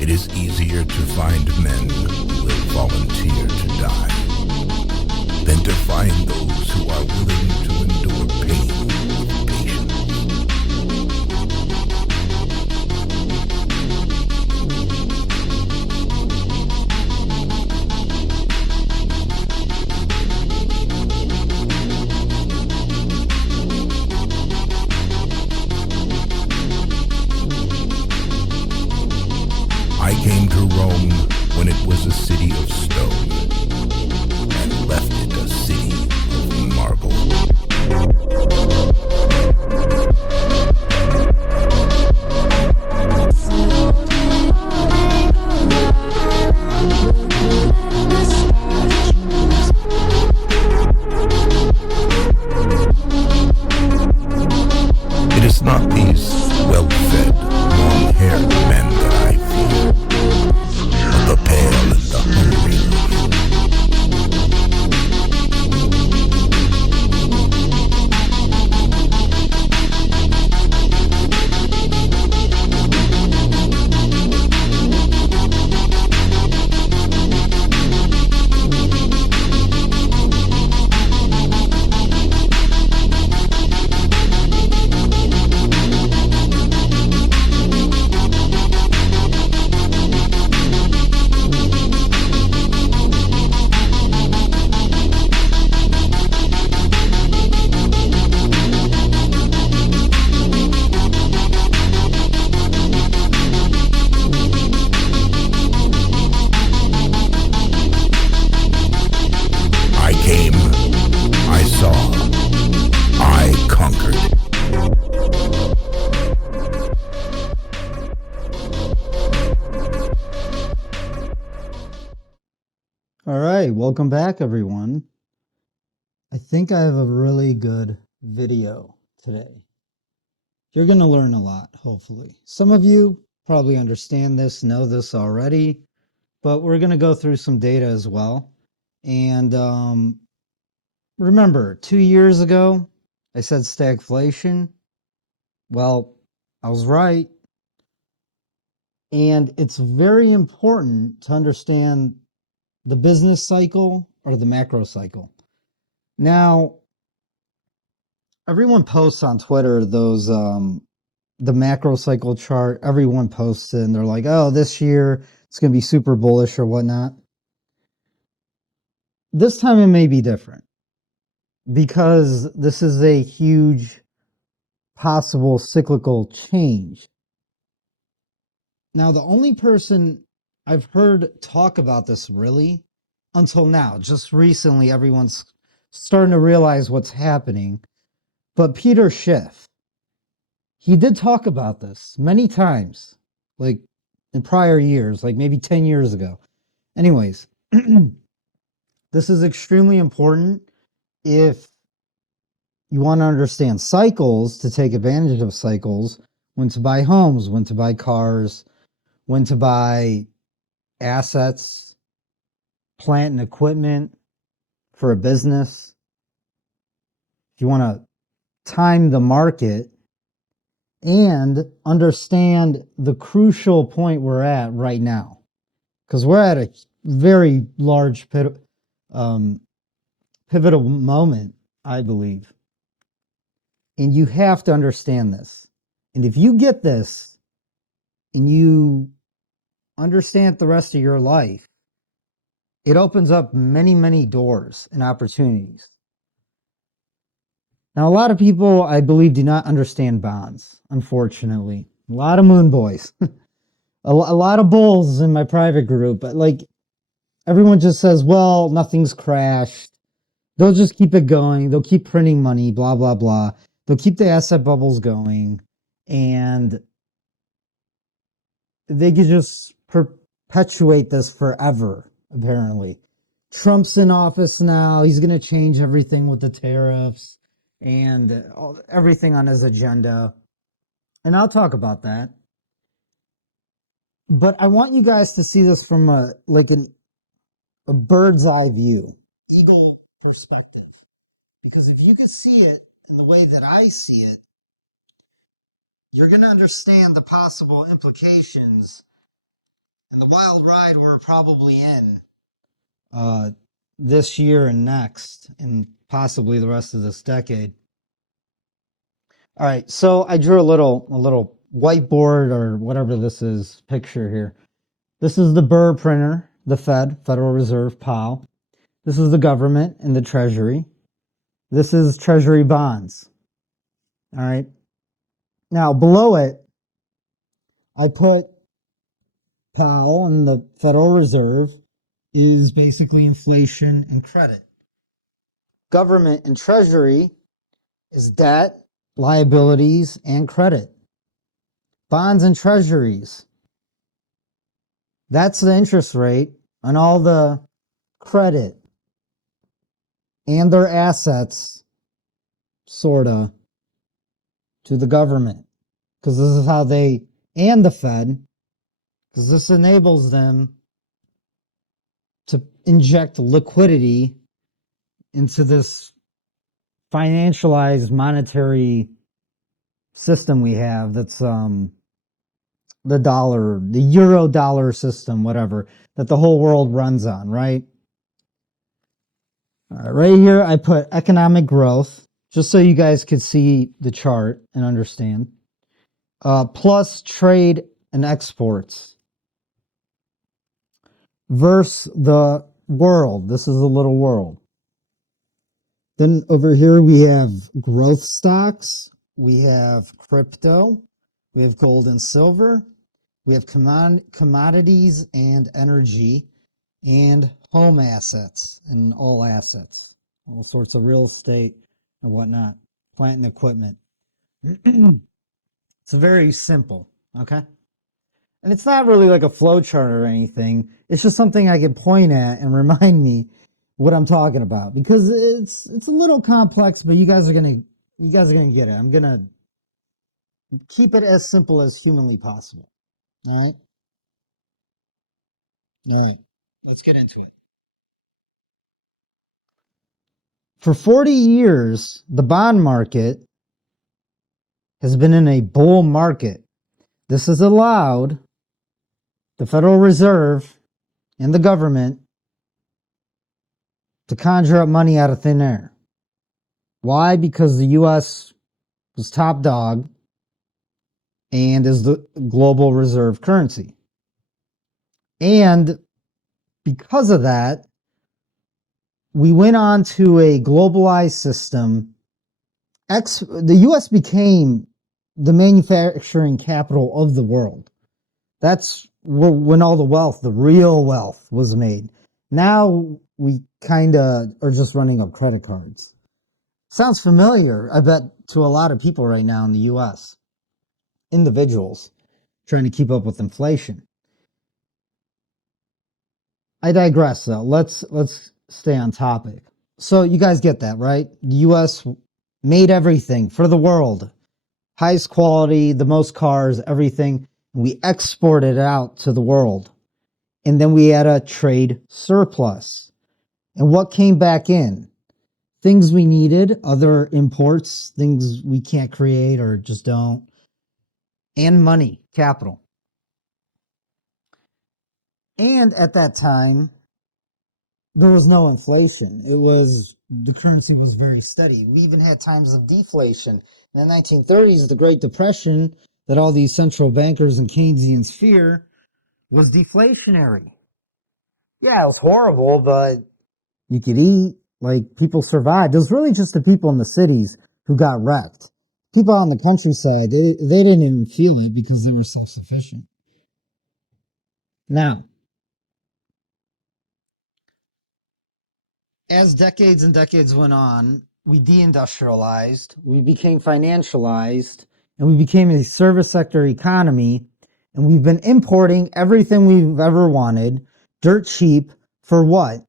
It is easier to find men who will volunteer to die than to find those who are willing to endure pain with patience. I came to Rome when it was a city of stone, and left it a city of marble. It is not these well-fed, long-haired men that I fear, but the pale and the hungry. I came, I saw, I conquered. All right, welcome back, everyone. I think I have a really good video today. You're going to learn a lot, hopefully. Some of you probably understand this, know this already, but we're going to go through some data as well. And remember, 2 years ago, I said stagflation. Well, I was right. And it's very important to understand the business cycle or the macro cycle. Now, everyone posts on Twitter those the macro cycle chart. Everyone posts it and they're like, oh, this year it's going to be super bullish or whatnot. This time it may be different because this is a huge possible cyclical change. Now, the only person I've heard talk about this really until now, just recently, everyone's starting to realize what's happening. But Peter Schiff, he did talk about this many times, like in prior years, like maybe 10 years ago. Anyways, this is extremely important if you want to understand cycles, to take advantage of cycles, when to buy homes, when to buy cars, when to buy assets, plant and equipment for a business. If you want to time the market and understand the crucial point we're at right now, because we're at a very large pivotal moment, I believe. And you have to understand this. And if you get this and you understand the rest of your life, it opens up many, many doors and opportunities. Now, a lot of people, I believe, do not understand bonds, unfortunately. A lot of moon boys, a lot of bulls in my private group, but like everyone just says, well, nothing's crashed. They'll just keep it going. They'll keep printing money, blah, blah, blah. They'll keep the asset bubbles going, and they could just perpetuate this forever, apparently. Trump's in office now. He's going to change everything with the tariffs and everything on his agenda. And I'll talk about that. But I want you guys to see this from a bird's eye view, eagle perspective. Because if you could see it in the way that I see it, you're going to understand the possible implications And the wild ride we're probably in this year and next, and possibly the rest of this decade. All right, so I drew a little whiteboard or whatever this is picture here. This is the Burr printer, the Fed, Federal Reserve, POW. This is the government and the Treasury. This is Treasury bonds. All right. Now below it, I put POW and the Federal Reserve is basically inflation and credit. Government and Treasury is debt, liabilities, and credit. Bonds and treasuries, that's the interest rate on all the credit and their assets, sorta, to the government. Because this is how they, and the Fed, because this enables them to inject liquidity into this financialized monetary system we have that's the dollar, the euro dollar system, whatever, that the whole world runs on, right? All right, right here I put economic growth, just so you guys could see the chart and understand, plus trade and exports versus the world. This is a little world. Then over here we have growth stocks, we have crypto, we have gold and silver, we have commodities and energy, and home assets and all assets, all sorts of real estate and whatnot, plant and equipment. It's very simple, okay? And it's not really like a flow chart or anything. It's just something I can point at and remind me what I'm talking about, because it's a little complex, but you guys are gonna get it. I'm gonna keep it as simple as humanly possible. All right, let's get into it. For 40 years, the bond market has been in a bull market. This has allowed the Federal Reserve and the government to conjure up money out of thin air. Why? Because the U.S. was top dog and is the global reserve currency. And because of that, we went on to a globalized system. The U.S. became the manufacturing capital of the world. That's when all the wealth, the real wealth, was made. Now we kind of are just running up credit cards. Sounds familiar, I bet, to a lot of people right now in the U.S. Individuals trying to keep up with inflation. I digress, though. Let's stay on topic. So you guys get that, right? The U.S. made everything for the world. Highest quality, the most cars, everything. We exported it out to the world. And then we had a trade surplus. And what came back in? Things we needed, other imports, things we can't create or just don't, and money, capital. And at that time, there was no inflation. The currency was very steady. We even had times of deflation. In the 1930s, the Great Depression, that all these central bankers and Keynesians fear, was deflationary. Yeah, it was horrible, but you could eat, like people survived. It was really just the people in the cities who got wrecked. People on the countryside, they didn't even feel it because they were self-sufficient. Now, as decades and decades went on, we deindustrialized, we became financialized, and we became a service sector economy, and we've been importing everything we've ever wanted, dirt cheap, for what?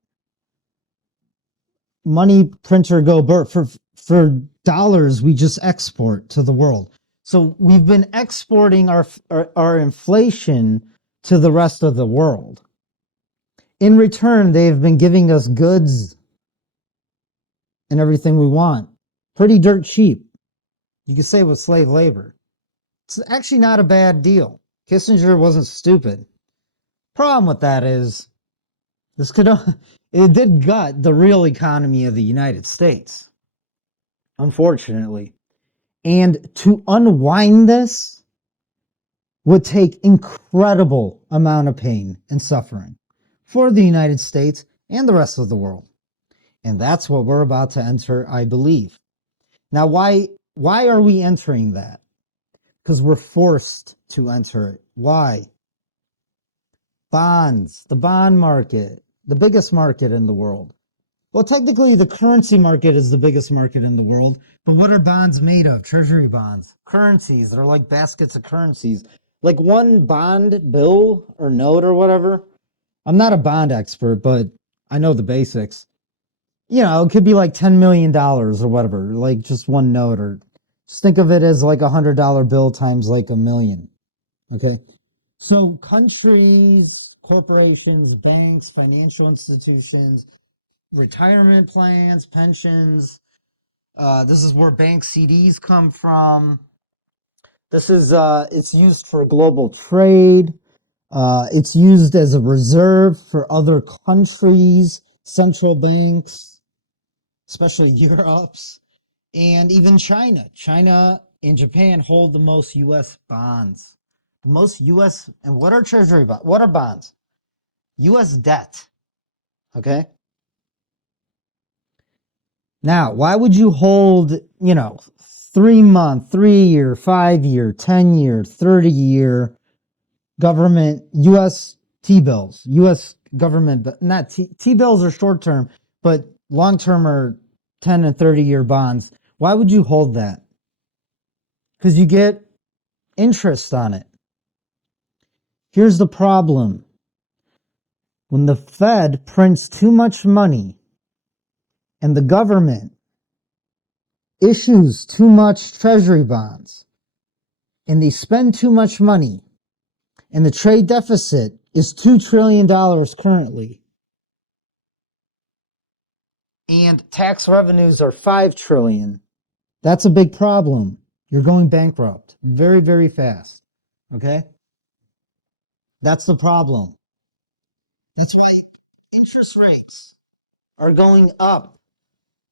Money printer go burr. For dollars, we just export to the world. So we've been exporting our inflation to the rest of the world. In return, they've been giving us goods and everything we want. Pretty dirt cheap. You could say it was slave labor. It's actually not a bad deal. Kissinger wasn't stupid. Problem with that is this could it did gut the real economy of the United States, unfortunately. And to unwind this would take incredible amount of pain and suffering for the United States and the rest of the world. And that's what we're about to enter, I believe. Now, why are we entering that? Because we're forced to enter it. Why? Bonds, the bond market, the biggest market in the world. Well, technically, the currency market is the biggest market in the world, but what are bonds made of? Treasury bonds, currencies. They're like baskets of currencies. Like one bond bill or note or whatever. I'm not a bond expert, but I know the basics. You know, it could be like $10 million or whatever, like just one note, or just think of it as like $100 bill times like a million. Okay. So countries, corporations, banks, financial institutions, retirement plans, pensions. This is where bank CDs come from. This is it's used for global trade. It's used as a reserve for other countries, central banks, especially Europe's, and even China. China and Japan hold the most U.S. bonds. The most U.S. and what are treasury bonds? What are bonds? U.S. debt. Okay. Now, why would you hold, 3-month, 3-year, 5-year, 10-year, 30-year government U.S. T-bills, U.S. government, but not T-bills are short term, but long term are 10 and 30-year bonds. Why would you hold that? Because you get interest on it. Here's the problem. When the Fed prints too much money and the government issues too much treasury bonds and they spend too much money and the trade deficit is $2 trillion currently and tax revenues are $5 trillion, that's a big problem. You're going bankrupt very, very fast. Okay? That's the problem. That's why interest rates are going up.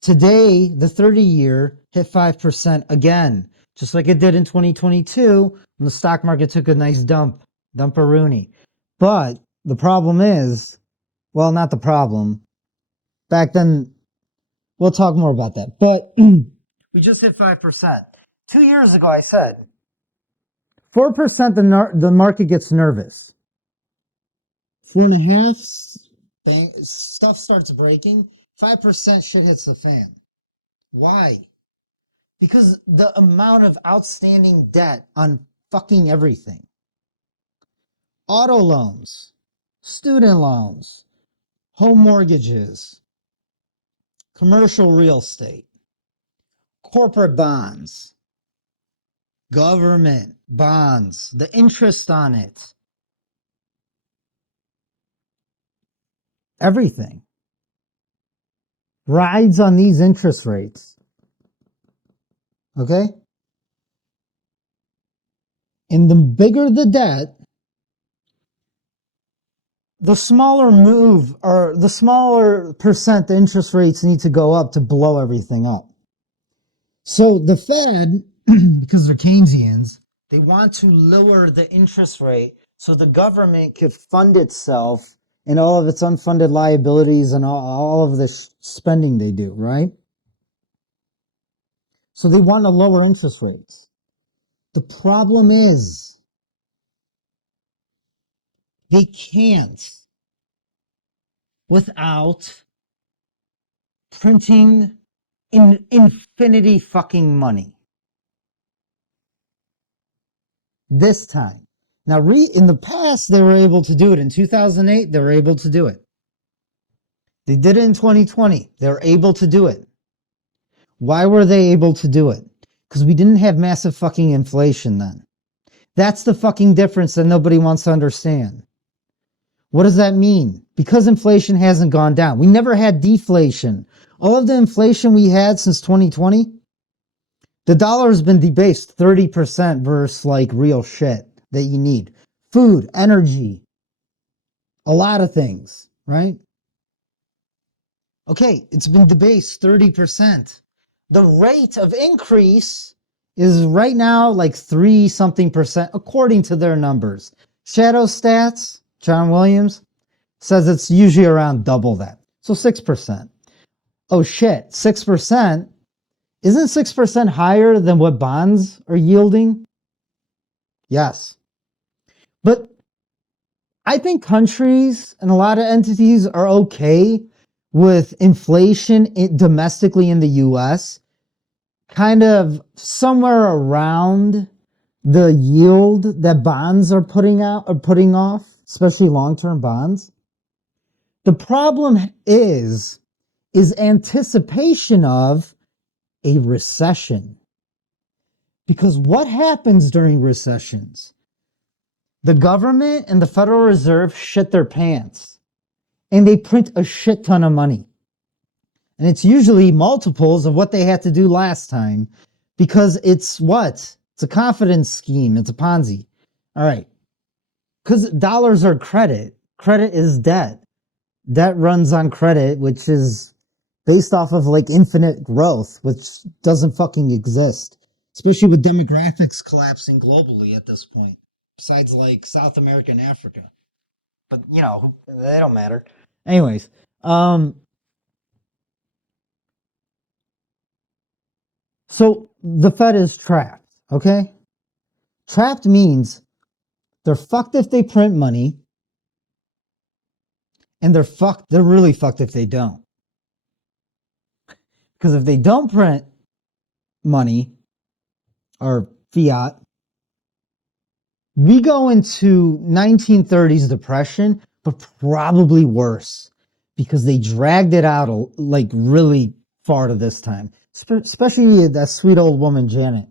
Today, the 30-year hit 5% again, just like it did in 2022 when the stock market took a nice dump-a-rooney. But the problem is, well, not the problem. Back then, we'll talk more about that. But we just hit 5%. 2 years ago, I said, 4% the market gets nervous. 4.5%, stuff starts breaking. 5% shit hits the fan. Why? Because the amount of outstanding debt on fucking everything. Auto loans, student loans, home mortgages, commercial real estate, corporate bonds, government bonds, the interest on it, everything rides on these interest rates. Okay? And the bigger the debt, the smaller move or the smaller percent the interest rates need to go up to blow everything up. So the Fed, because they're Keynesians, they want to lower the interest rate so the government could fund itself and all of its unfunded liabilities and all of this spending they do, right? So they want to lower interest rates. The problem is they can't without printing infinity fucking money. This time. Now, in the past, they were able to do it. In 2008, they were able to do it. They did it in 2020. They were able to do it. Why were they able to do it? Because we didn't have massive fucking inflation then. That's the fucking difference that nobody wants to understand. What does that mean? Because inflation hasn't gone down. We never had deflation. All of the inflation we had since 2020, the dollar has been debased 30% versus like real shit that you need. Food, energy, a lot of things, right? Okay, it's been debased 30%. The rate of increase is right now like 3 something percent, according to their numbers. Shadow Stats, John Williams, says it's usually around double that. So 6%. Oh shit, 6%? Isn't 6% higher than what bonds are yielding? Yes. But I think countries and a lot of entities are okay with inflation domestically in the US, kind of somewhere around the yield that bonds are putting out or putting off, especially long-term bonds. The problem is anticipation of a recession. Because what happens during recessions? The government and the Federal Reserve shit their pants and they print a shit ton of money. And it's usually multiples of what they had to do last time because it's what? It's a confidence scheme. It's a Ponzi. All right. Because dollars are credit. Credit is debt. Debt runs on credit, which is based off of like infinite growth, which doesn't fucking exist, especially with demographics collapsing globally at this point, besides like South America and Africa. But, you know, they don't matter. Anyways, so the Fed is trapped, okay? Trapped means they're fucked if they print money, and they're really fucked if they don't. Because if they don't print money or fiat, we go into 1930s depression, but probably worse because they dragged it out like really far to this time. Especially that sweet old woman Janet.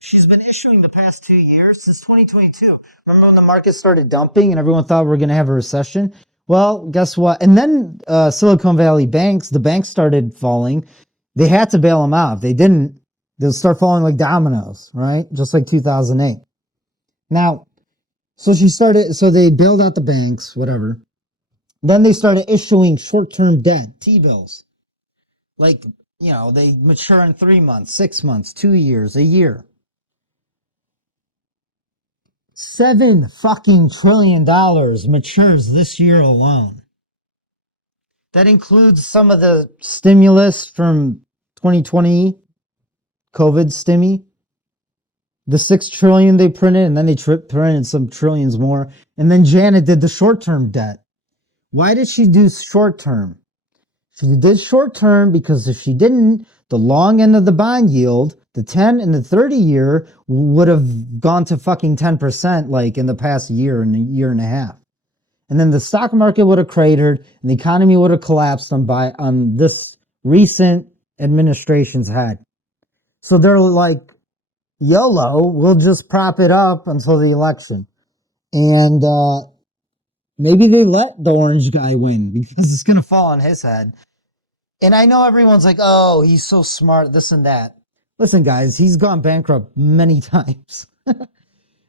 She's been issuing the past 2 years since 2022. Remember when the market started dumping and everyone thought we were going to have a recession? Well, guess what? And then Silicon Valley banks, the banks started falling. They had to bail them out. If they didn't, they'll start falling like dominoes, right? Just like 2008. Now, so they bailed out the banks, whatever. Then they started issuing short-term debt, T-bills. Like, you know, they mature in 3 months, 6 months, 2 years, a year. $7 trillion matures this year alone. That includes some of the stimulus from 2020, COVID stimmy. The $6 trillion they printed, and then they printed some trillions more. And then Janet did the short-term debt. Why did she do short-term? She did short-term because if she didn't, the long end of the bond yield, the 10 and the 30 year, would have gone to fucking 10% like in the past year and a year and a half. And then the stock market would have cratered and the economy would have collapsed on this recent administration's head. So they're like, YOLO, we'll just prop it up until the election. And maybe they let the orange guy win because it's going to fall on his head. And I know everyone's like, oh, he's so smart, this and that. Listen, guys, he's gone bankrupt many times.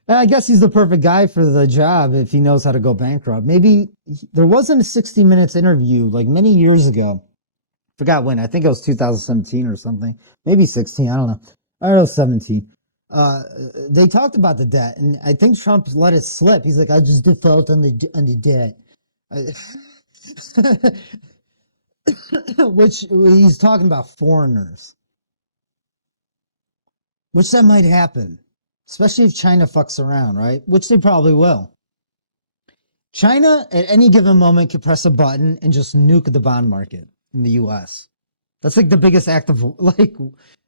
I guess he's the perfect guy for the job if he knows how to go bankrupt. Maybe there wasn't a 60 Minutes interview like many years ago. Forgot when. I think it was 2017 or something. Maybe 16. I don't know. Or it was 17. They talked about the debt, and I think Trump let it slip. He's like, I just default on the debt. Which he's talking about foreigners. Which that might happen. Especially if China fucks around, right? Which they probably will. China, at any given moment, could press a button and just nuke the bond market in the U.S. That's like the biggest act of, like,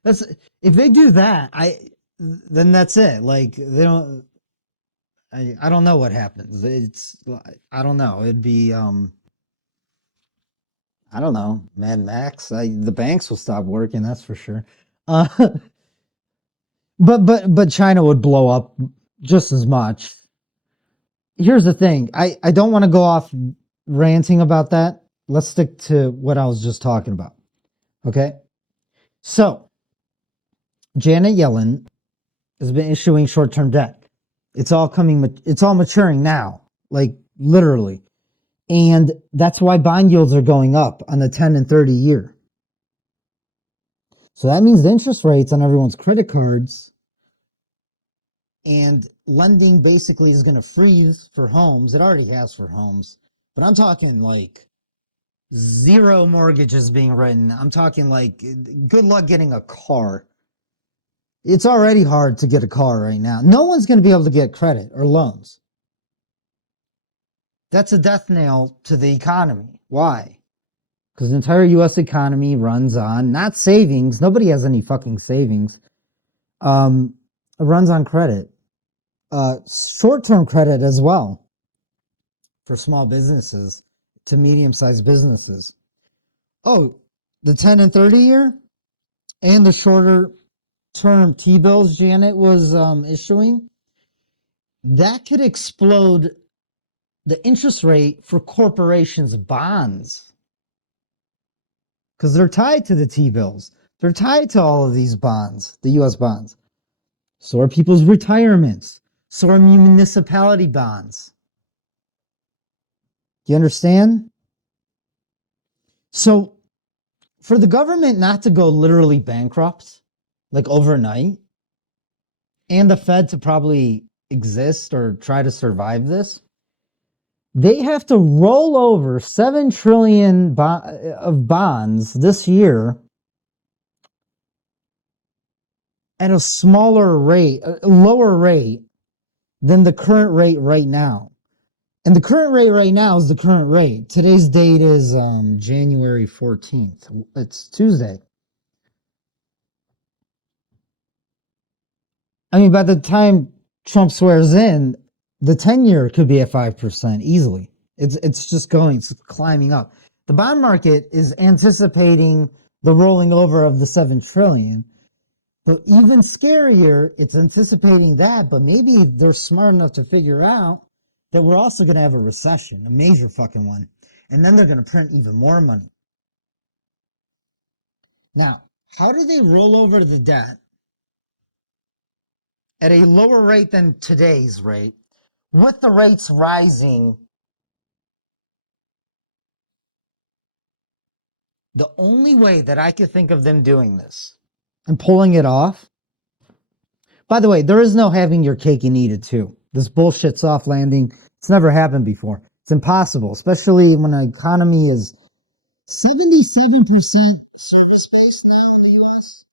that's, if they do that, then that's it. Like, they don't, I don't know what happens. I don't know. It'd be, I don't know, Mad Max. The banks will stop working, that's for sure. But China would blow up just as much. Here's the thing. I don't want to go off ranting about that. Let's stick to what I was just talking about. Okay? So, Janet Yellen has been issuing short-term debt. It's all maturing now. like literally. And that's why bond yields are going up on the 10 and 30 year. So that means the interest rates on everyone's credit cards and lending basically is going to freeze for homes. It already has for homes, but I'm talking like zero mortgages being written. I'm talking like good luck getting a car. It's already hard to get a car right now. No one's going to be able to get credit or loans. That's a death nail to the economy. Why? Because the entire U.S. economy runs on not savings. Nobody has any fucking savings. It runs on credit, short-term credit as well for small businesses to medium-sized businesses. Oh, the 10 and 30 year and the shorter term T-bills Janet was issuing, that could explode the interest rate for corporations' bonds because they're tied to the T-bills. They're tied to all of these bonds, the U.S. bonds. So are people's retirements. So are municipality bonds. Do you understand? So for the government not to go literally bankrupt, like overnight, and the Fed to probably exist or try to survive this, they have to roll over 7 trillion of bonds this year at a smaller rate, a lower rate than the current rate right now. And the current rate right now is the current rate. Today's date is January 14th. It's Tuesday. I mean, by the time Trump swears in, the 10-year could be at 5% easily. It's just going, it's climbing up. The bond market is anticipating the rolling over of the 7 trillion. But even scarier, it's anticipating that, but maybe they're smart enough to figure out that we're also going to have a recession, a major fucking one. And then they're going to print even more money. Now, how do they roll over the debt at a lower rate than today's rate, with the rates rising? The only way that I could think of them doing this and pulling it off, by the way, there is no having your cake and eat it too. This bullshit soft landing, it's never happened before. It's impossible, especially when an economy is 77% service-based now in the U.S.,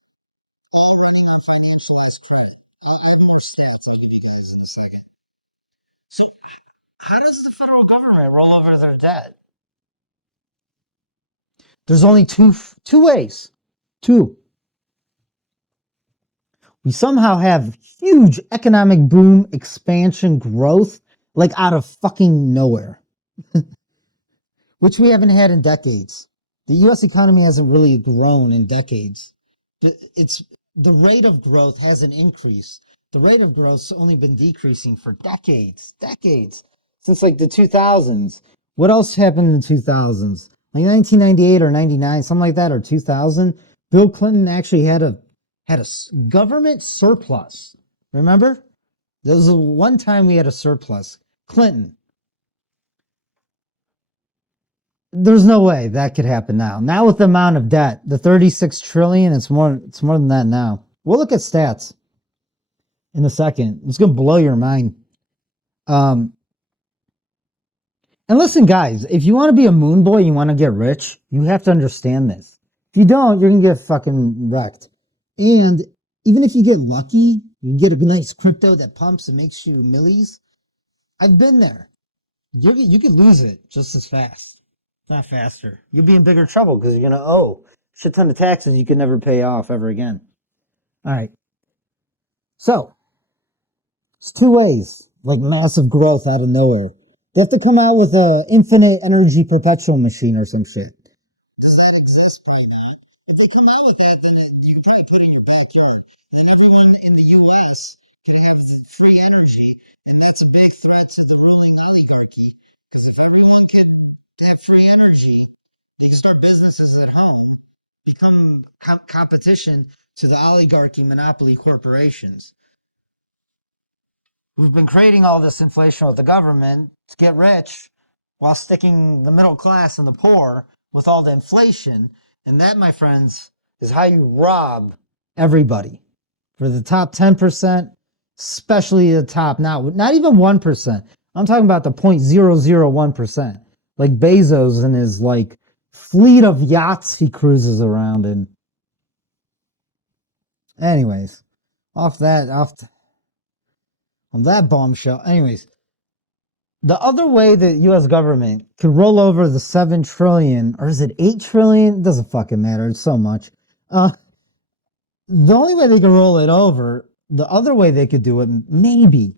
all running on financialized credit. I'll have more stats. I'll give you guys in a second. So how does the federal government roll over their debt? There's only two ways. Two. We somehow have huge economic boom, expansion, growth, like out of fucking nowhere, which we haven't had in decades. The U.S. economy hasn't really grown in decades. The rate of growth hasn't increased. The rate of growth's only been decreasing for decades, since like the 2000s. What else happened in the 2000s? Like 1998 or 99, something like that, or 2000. Bill Clinton actually had a government surplus. Remember? There was one time we had a surplus. Clinton. There's no way that could happen now. Now with the amount of debt, the 36 trillion, it's more than that now. We'll look at stats in a second. It's going to blow your mind. And listen, guys, if you want to be a moon boy, you want to get rich, you have to understand this. If you don't, you're going to get fucking wrecked. And even if you get lucky, you get a nice crypto that pumps and makes you millies. I've been there. You could lose it just as fast. It's not faster. You'll be in bigger trouble because you're going to owe a shit ton of taxes you can never pay off ever again. All right. So, it's two ways, like massive growth out of nowhere. They have to come out with an infinite energy perpetual machine or some shit. Does that exist by now? If they come out with that, then you can probably put it in your backyard. Then everyone in the U.S. can have free energy, and that's a big threat to the ruling oligarchy. Because if everyone could have free energy, they can start businesses at home, become competition to the oligarchy monopoly corporations. We've been creating all this inflation with the government to get rich while sticking the middle class and the poor with all the inflation. And that, my friends, is how you rob everybody. For the top 10%, especially the top, not even 1%. I'm talking about the 0.001%. Like Bezos and his like fleet of yachts he cruises around in. Anyways, on that bombshell. Anyways, the other way the U.S. government could roll over the 7 trillion, or is it 8 trillion? It doesn't fucking matter. It's so much. The only way they could roll it over, the other way they could do it, maybe.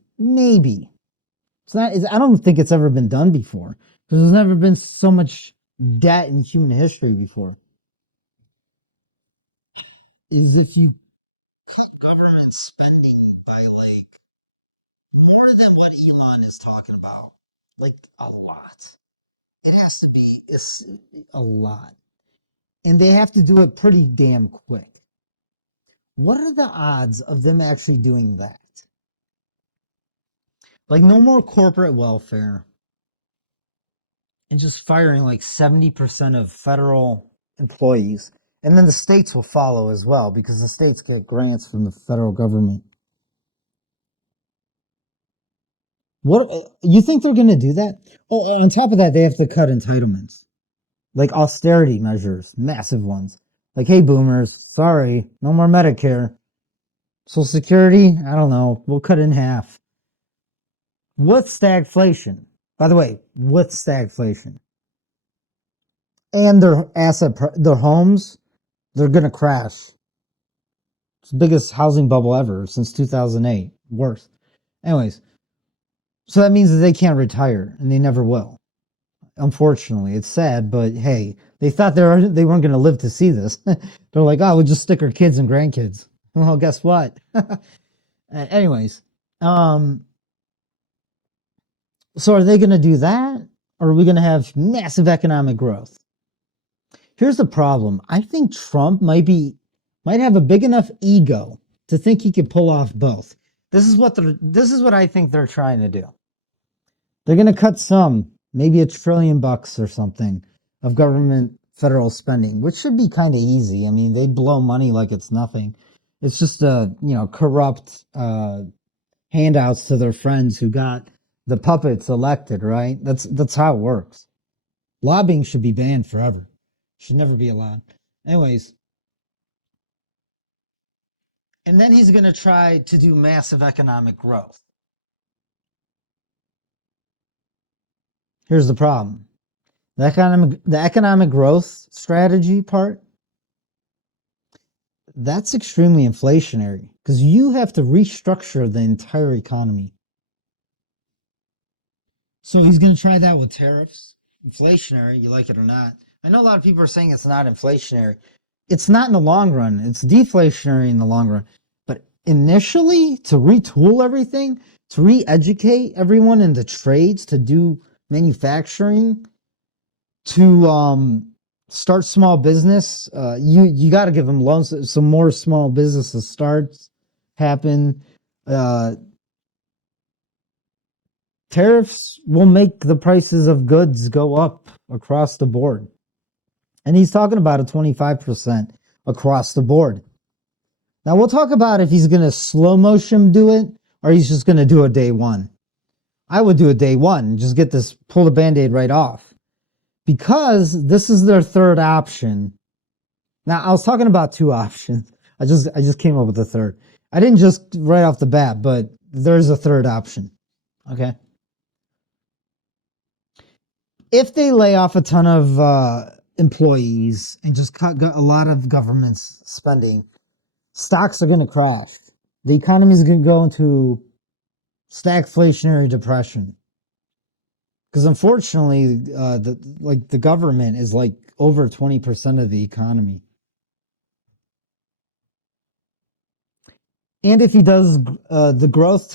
I don't think it's ever been done before, because there's never been so much debt in human history before. Is if you cut government spending by like more than what Elon is talking about, like a lot. It has to be a lot, and they have to do it pretty damn quick. What are the odds of them actually doing that? Like no more corporate welfare and just firing like 70% of federal employees. And then the states will follow as well because the states get grants from the federal government. What you think they're going to do that? Oh, on top of that, they have to cut entitlements, like austerity measures, massive ones. Like, hey, boomers, sorry, no more Medicare. Social Security, I don't know, we'll cut it in half. What's stagflation? By the way, what's stagflation? And their homes, they're going to crash. It's the biggest housing bubble ever since 2008. Worse. Anyways, so that means that they can't retire, and they never will. Unfortunately, it's sad, but hey, they thought they weren't going to live to see this. They're like, oh, we'll just stick our kids and grandkids. Well, guess what? Anyways, so are they going to do that, or are we going to have massive economic growth? Here's the problem. I think Trump might have a big enough ego to think he could pull off both. This is what I think they're trying to do. They're going to cut maybe $1 trillion or something of government federal spending, which should be kind of easy. I mean, they blow money like it's nothing. It's just corrupt handouts to their friends who got the puppets elected, right? That's how it works. Lobbying should be banned forever. Should never be allowed. Anyways. And then he's going to try to do massive economic growth. Here's the problem. The economic growth strategy part, that's extremely inflationary because you have to restructure the entire economy. So he's going to try that with tariffs. Inflationary, you like it or not. I know a lot of people are saying it's not inflationary. It's not in the long run. It's deflationary in the long run. But initially, to retool everything, to re-educate everyone in the trades, to do manufacturing, to start small business, you got to give them loans. Some more small businesses happen. Tariffs will make the prices of goods go up across the board. And he's talking about a 25% across the board. Now we'll talk about if he's going to slow motion do it or he's just going to do a day one. I would do a day one, just pull the Band-Aid right off. Because this is their third option. Now I was talking about 2 options. I just came up with a third. I didn't just right off the bat, but there's a third option. Okay. If they lay off a ton of employees and just cut a lot of government's spending, stocks are going to crash. The economy is going to go into stagflationary depression. Because unfortunately, the government is like over 20% of the economy. And if he does the growth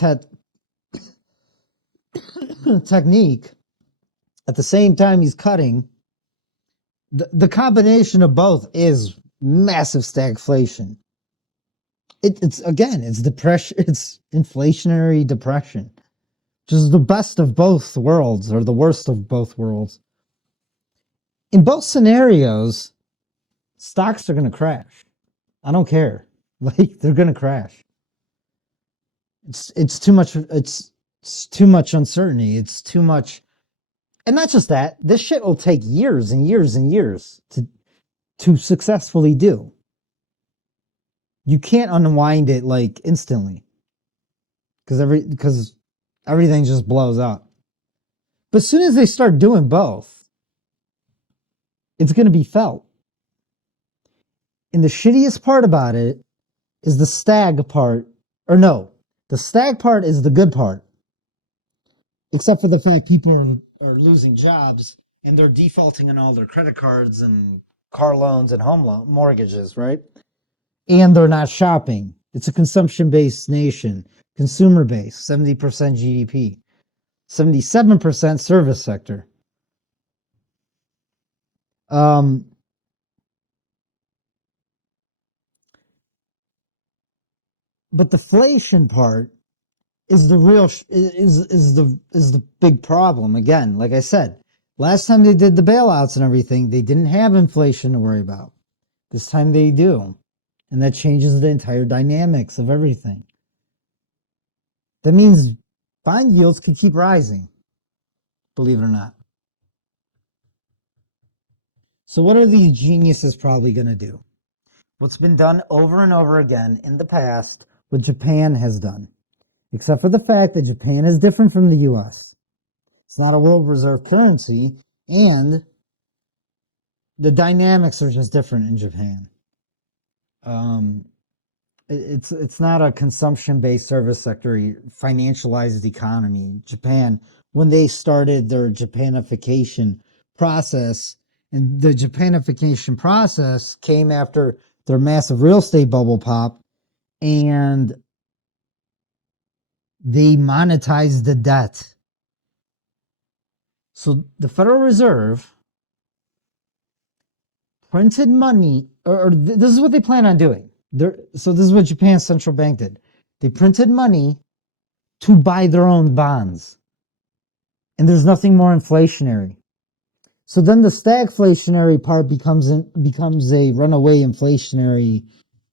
technique, at the same time he's cutting, the combination of both is massive stagflation. It's depression. It's inflationary depression. Just the best of both worlds or the worst of both worlds. In both scenarios, stocks are going to crash. I don't care. Like, they're going to crash. It's too much. It's too much uncertainty. It's too much. And not just that, this shit will take years and years and years to successfully do. You can't unwind it like instantly because everything just blows up. But as soon as they start doing both, it's going to be felt. And the shittiest part about it is the stag part. Or no, the stag part is the good part. Except for the fact people are losing jobs and they're defaulting on all their credit cards and car loans and home loan mortgages, right? And they're not shopping. It's a consumption-based nation, consumer-based, 70% GDP, 77% service sector. But the inflation part is the real is the big problem. Again, like I said, last time they did the bailouts and everything, they didn't have inflation to worry about. This time they do. And that changes the entire dynamics of everything. That means bond yields can keep rising, believe it or not. So what are these geniuses probably going to do? What's been done over and over again in the past, what Japan has done. Except for the fact that Japan is different from the US. It's not a world reserve currency, and the dynamics are just different in Japan. It's not a consumption-based service sector, financialized economy. Japan, when they started their Japanification process, and the Japanification process came after their massive real estate bubble pop, and they monetized the debt. So the Federal Reserve printed money, or this is what they plan on doing. So this is what Japan's central bank did. They printed money to buy their own bonds. And there's nothing more inflationary. So then the stagflationary part becomes a runaway inflationary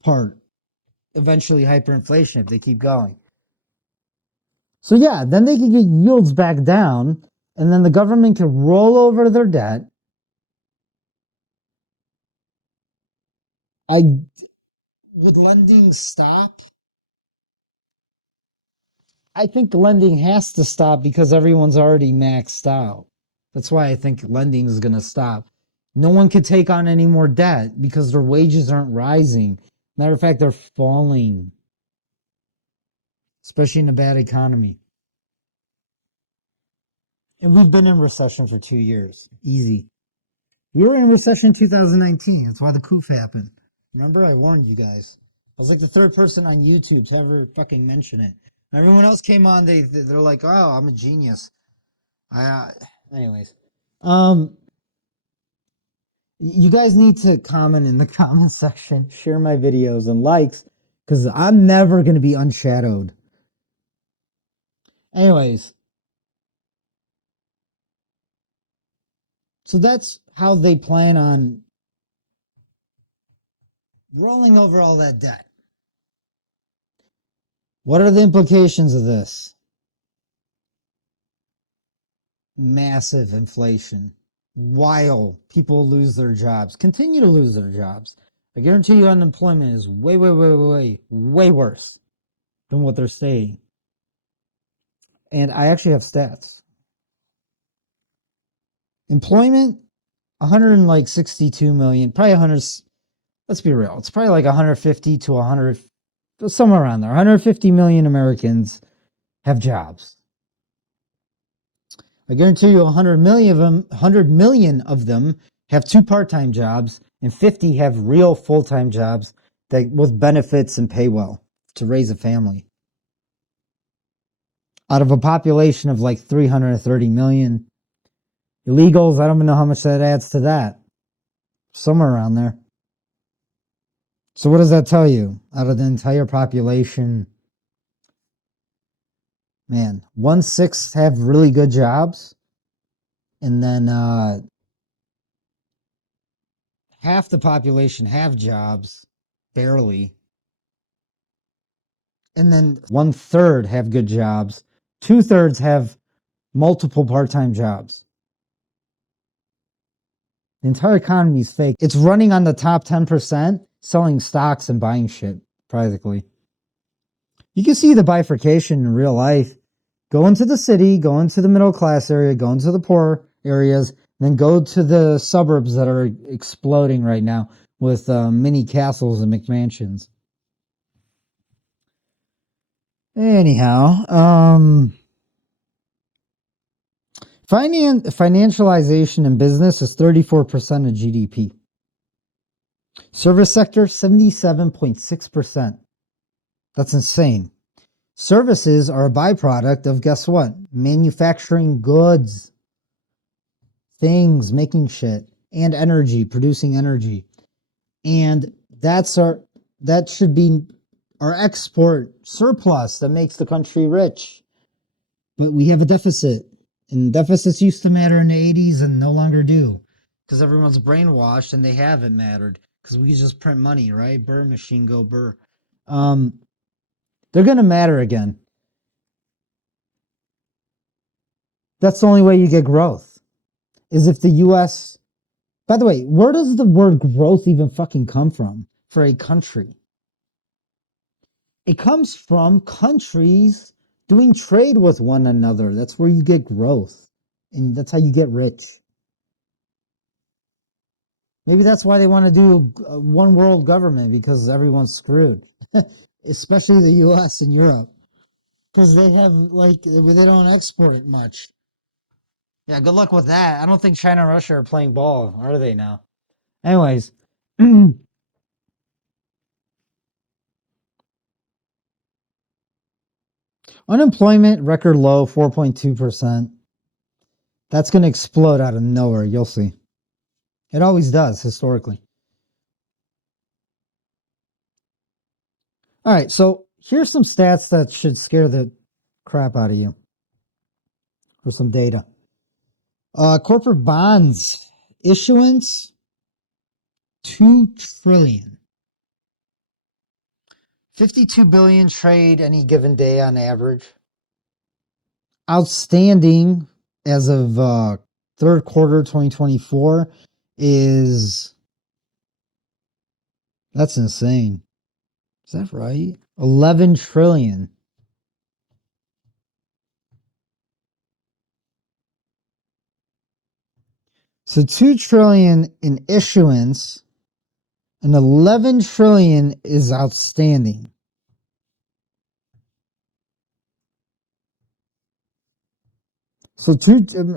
part. Eventually hyperinflation if they keep going. So yeah, then they can get yields back down, and then the government can roll over their debt. Would lending stop? I think lending has to stop because everyone's already maxed out. That's why I think lending is going to stop. No one can take on any more debt because their wages aren't rising. Matter of fact, they're falling, especially in a bad economy. And we've been in recession for 2 years. Easy. We were in recession in 2019. That's why the coup happened. Remember, I warned you guys. I was like the third person on YouTube to ever fucking mention it. Everyone else came on. They're like, "Oh, I'm a genius." Anyways, you guys need to comment in the comment section, share my videos and likes, because I'm never gonna be unshadowed. Anyways, so that's how they plan on rolling over all that debt. What are the implications of this? Massive inflation while people lose their jobs, continue to lose their jobs. I guarantee you unemployment is way worse than what they're saying. And I actually have stats. Employment, 162 million, probably 100. Let's be real. It's probably like 150 to 100, somewhere around there. 150 million Americans have jobs. I guarantee you 100 million of them have 2 part-time jobs, and 50 have real full-time jobs that with benefits and pay well to raise a family. Out of a population of like 330 million illegals, I don't even know how much that adds to that. Somewhere around there. So what does that tell you? Out of the entire population, Man, 1/6 have really good jobs, and then half the population have jobs, barely, and then 1/3 have good jobs. 2/3 have multiple part-time jobs. The entire economy is fake. It's running on the top 10%, selling stocks and buying shit, practically. You can see the bifurcation in real life. Go into the city, go into the middle class area, go into the poor areas, then go to the suburbs that are exploding right now with mini castles and McMansions. Anyhow, financialization in business is 34% of GDP. Service sector, 77.6%. That's insane. Services are a byproduct of, guess what? Manufacturing goods, things, making shit, and energy, producing energy. And that should be our export surplus that makes the country rich. But we have a deficit. And deficits used to matter in the 80s and no longer do. Because everyone's brainwashed and they haven't mattered. Because we just print money, right? Burr machine, go burr. They're going to matter again. That's the only way you get growth. Is if the U.S. By the way, where does the word growth even fucking come from for a country? It comes from countries doing trade with one another. That's where you get growth. And that's how you get rich. Maybe that's why they want to do one world government, because everyone's screwed. Especially the US and Europe. Because they have, they don't export much. Yeah, good luck with that. I don't think China and Russia are playing ball, are they now? Anyways. Unemployment, record low, 4.2%. That's going to explode out of nowhere. You'll see. It always does, historically. All right, so here's some stats that should scare the crap out of you. For some data. Corporate bonds issuance, 2 trillion. 52 billion trade any given day on average. Outstanding as of third quarter 2024 is, that's insane. Is that right? 11 trillion. So 2 trillion in issuance and 11 trillion is outstanding. So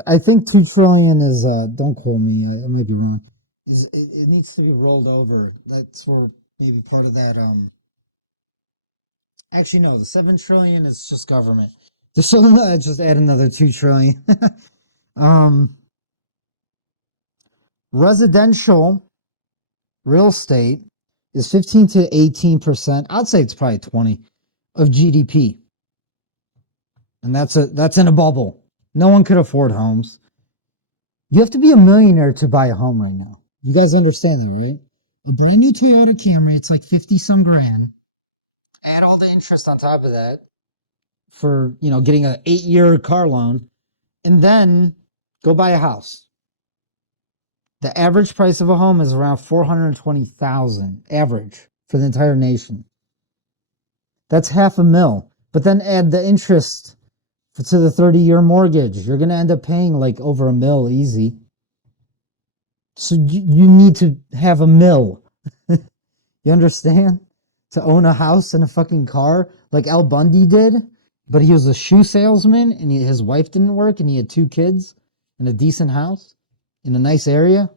I think 2 trillion is, don't quote me, I might be wrong. It needs to be rolled over. That's where maybe part of that, actually no, the 7 trillion is just government. Just add another 2 trillion. Residential real estate is 15 to 18%. I'd say it's probably 20 of GDP. And that's in a bubble. No one could afford homes. You have to be a millionaire to buy a home right now. You guys understand that, right? A brand new Toyota Camry, it's like 50 some grand. Add all the interest on top of that for, getting an 8-year car loan, and then go buy a house. The average price of a home is around $420,000 average for the entire nation. That's $500,000. But then add the interest to the 30-year mortgage. You're going to end up paying like over $1 million easy. So you need to have $1 million. You understand? To own a house and a fucking car like Al Bundy did. But he was a shoe salesman and his wife didn't work and he had 2 kids and a decent house in a nice area.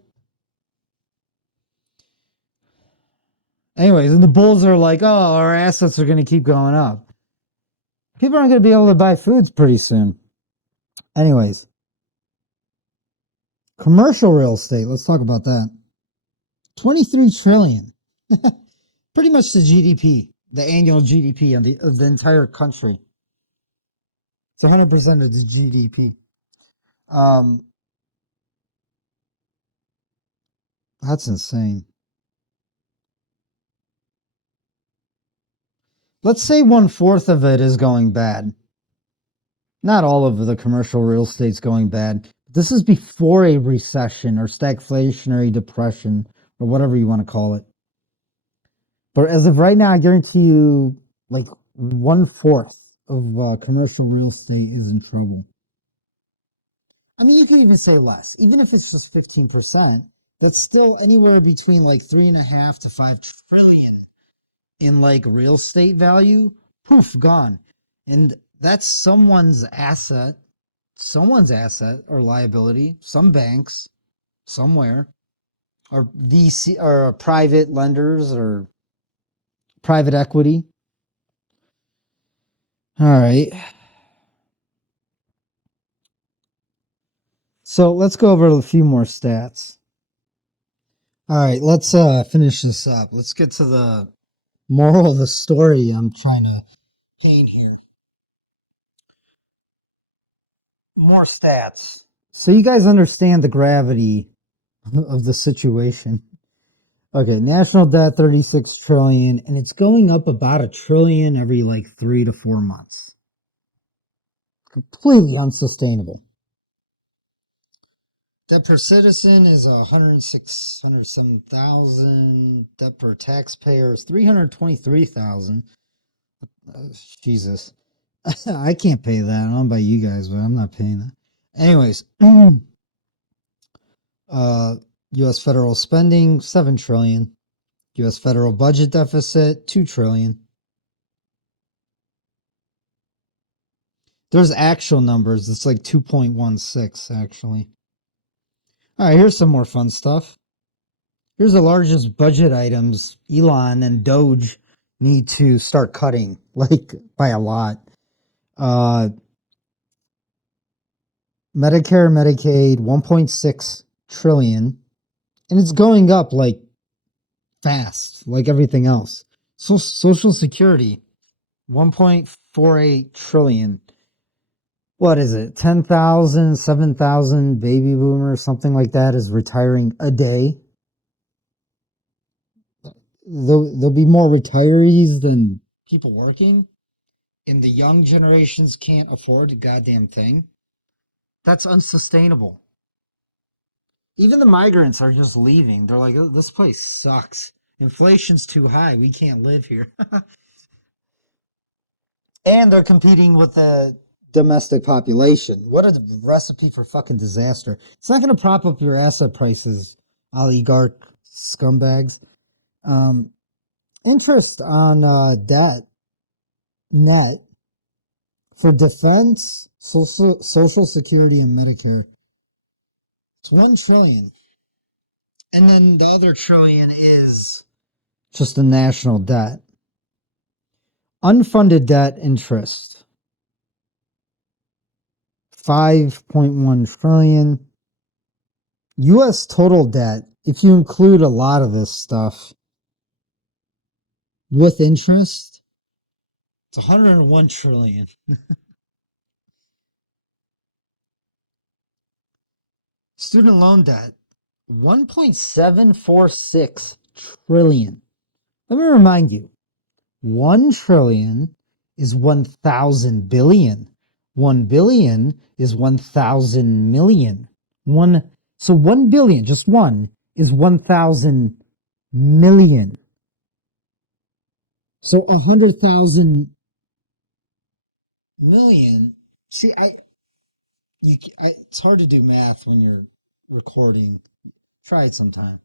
Anyways, and the bulls are like, oh, our assets are going to keep going up. People aren't going to be able to buy foods pretty soon. Anyways, commercial real estate. Let's talk about that. 23 trillion. Pretty much the GDP, the annual GDP of the entire country. It's 100% of the GDP. That's insane. Let's say 1/4 of it is going bad. Not all of the commercial real estate's going bad. This is before a recession or stagflationary depression or whatever you want to call it. But as of right now, I guarantee you, like 1/4 of commercial real estate is in trouble. I mean, you could even say less. Even if it's just 15%, that's still anywhere between like 3.5 to 5 trillion in like real estate value. Poof, gone. And that's someone's asset or liability, some banks, somewhere, or VC or private lenders or private equity. All right. So let's go over a few more stats. All right, let's finish this up. Let's get to the moral of the story I'm trying to gain here. More stats. So you guys understand the gravity of the situation. Okay, national debt 36 trillion, and it's going up about $1 trillion every like 3 to 4 months. Completely unsustainable. Debt per citizen is 106,000. Debt per taxpayer is 323,000. Jesus, I can't pay that. I don't know about you guys, but I'm not paying that. Anyways, U.S. federal spending 7 trillion. U.S. federal budget deficit 2 trillion. There's actual numbers. It's like 2.16 actually. All right, here's some more fun stuff. Here's the largest budget items Elon and Doge need to start cutting, like by a lot. Medicare, Medicaid, 1.6 trillion. And it's going up like fast, like everything else. So Social Security, 1.48 trillion. What is it? 10,000, 7,000 baby boomers, something like that, is retiring a day. There'll be more retirees than people working, and the young generations can't afford a goddamn thing. That's unsustainable. Even the migrants are just leaving. They're like, oh, this place sucks. Inflation's too high. We can't live here. And they're competing with the domestic population. What a recipe for fucking disaster. It's not going to prop up your asset prices, oligarch scumbags. Interest on debt net for defense, social security, and Medicare. It's 1 trillion. And then the other trillion is just the national debt. Unfunded debt interest 5.1 trillion. US total debt, if you include a lot of this stuff with interest, it's 101 trillion. Student loan debt 1.746 trillion. Let me remind you, 1 trillion is 1,000 billion. 1 billion is 1,000 million. So 1 billion, just one, is 1,000 million. So 100,000 million. See, it's hard to do math when you're recording. Try it sometime.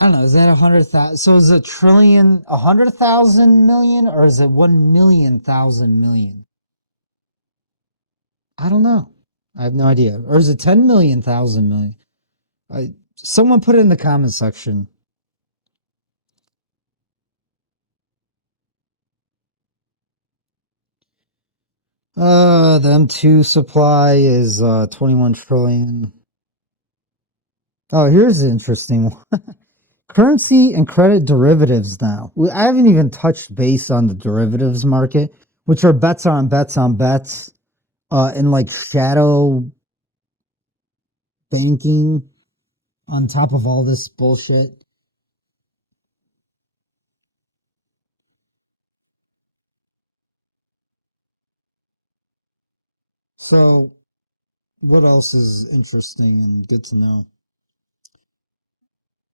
I don't know. Is that 100,000? So is a trillion 100,000 million, or is it 1,000,000 million? I don't know. I have no idea. Or is it 10 million thousand million? Someone put it in the comment section. The M2 supply is 21 trillion. Oh, here's the interesting one. Currency and credit derivatives now. I haven't even touched base on the derivatives market, which are bets on bets on bets and like shadow banking on top of all this bullshit. So, what else is interesting and good to know?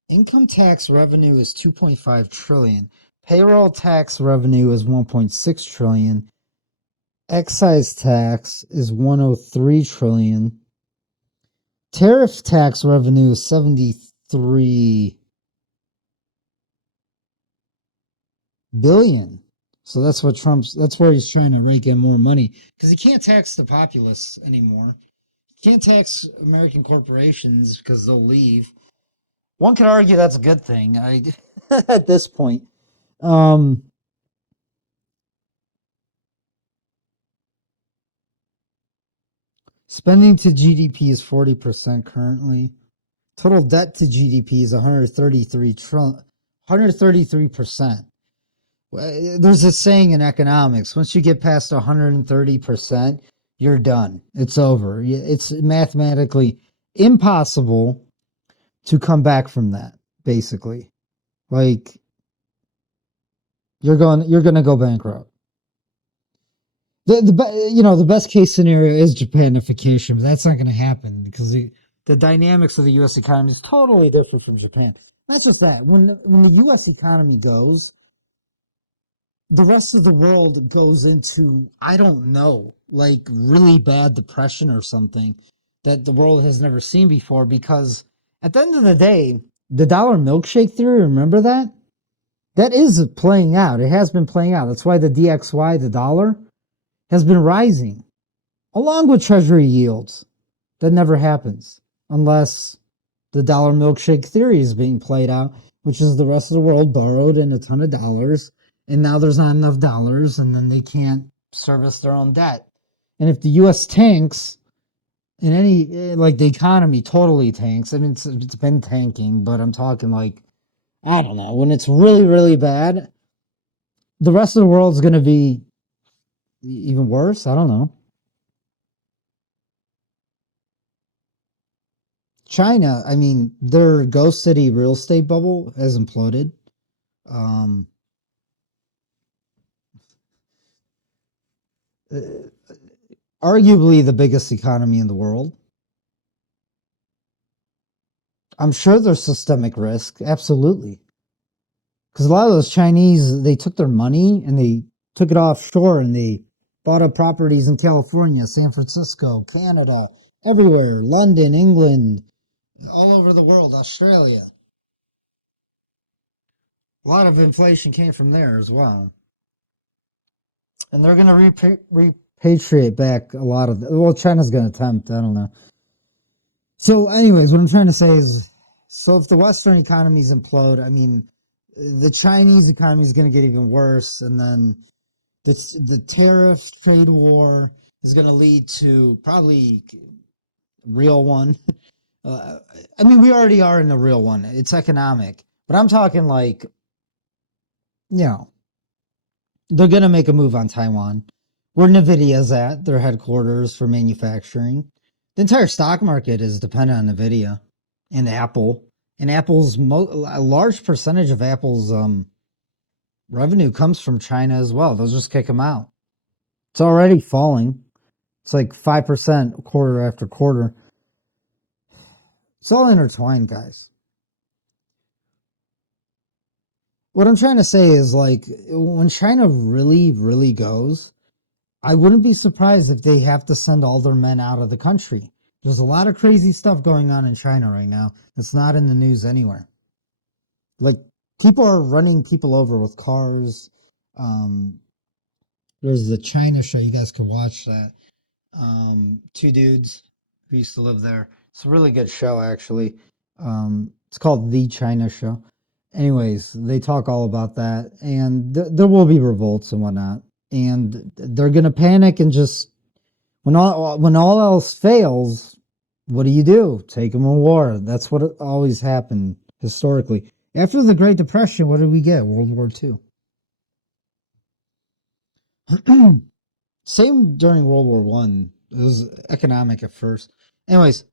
Income tax revenue is 2.5 trillion. Payroll tax revenue is 1.6 trillion. Excise tax is 103 trillion. Tariff tax revenue is 73 billion. So that's where he's trying to rake in more money because he can't tax the populace anymore. He can't tax American corporations because they'll leave. One could argue that's a good thing. At this point. Spending to GDP is 40% currently. Total debt to GDP is 133%. There's a saying in economics, once you get past 130%, you're done. It's over. It's mathematically impossible to come back from that, basically. Like you're going to go bankrupt. The best case scenario is Japanification, but that's not going to happen because the dynamics of the U.S. economy is totally different from Japan. Not just that. When the U.S. economy goes, the rest of the world goes into, I don't know, like really bad depression or something that the world has never seen before. Because at the end of the day, the dollar milkshake theory, remember that? That is playing out. It has been playing out. That's why the DXY, the dollar, has been rising along with treasury yields. That never happens unless the dollar milkshake theory is being played out, which is the rest of the world borrowed in a ton of dollars, and now there's not enough dollars, and then they can't service their own debt. And if the U.S. tanks, in any, like the economy totally tanks, I mean, it's been tanking, but I'm talking like, I don't know, when it's really, really bad, the rest of the world's going to be even worse. I don't know. China, I mean, their ghost city real estate bubble has imploded. Um, uh, Arguably the biggest economy in the world. I'm sure there's systemic risk, absolutely. Because a lot of those Chinese, they took their money and they took it offshore and they bought up properties in California, San Francisco, Canada, everywhere, London, England, all over the world, Australia. A lot of inflation came from there as well. And they're going to repatriate back a lot of, well, China's going to attempt, I don't know. So, anyways, what I'm trying to say is, so if the Western economies implode, I mean, the Chinese economy is going to get even worse, and then the tariff trade war is going to lead to probably real one. I mean, we already are in the real one. It's economic, but I'm talking like, you know, they're going to make a move on Taiwan, where Nvidia's at, their headquarters for manufacturing. The entire stock market is dependent on Nvidia and Apple. And Apple's a large percentage of Apple's revenue comes from China as well. They'll just kick them out. It's already falling. It's like 5% quarter after quarter. It's all intertwined, guys. What I'm trying to say is, like, when China really, really goes, I wouldn't be surprised if they have to send all their men out of the country. There's a lot of crazy stuff going on in China right now. It's not in the news anywhere. Like, people are running people over with cars. There's the China show. You guys can watch that. Two dudes who used to live there. It's a really good show, actually. It's called The China Show. Anyways, they talk all about that, and there will be revolts and whatnot, and they're gonna panic and just when all else fails, what do? Take them to war. That's what always happened historically. After the Great Depression, what did we get? World War II. Same during World War One. It was economic at first. Anyways,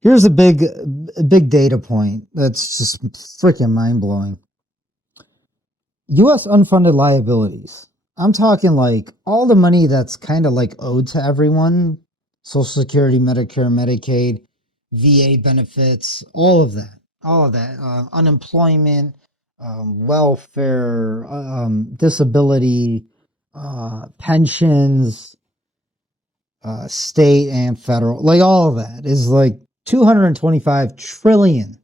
here's a big data point that's just freaking mind blowing. U.S. unfunded liabilities. I'm talking like all the money that's kind of like owed to everyone, Social Security, Medicare, Medicaid, VA benefits, all of that, unemployment, welfare, disability, pensions, state and federal, like all of that is like 225 trillion.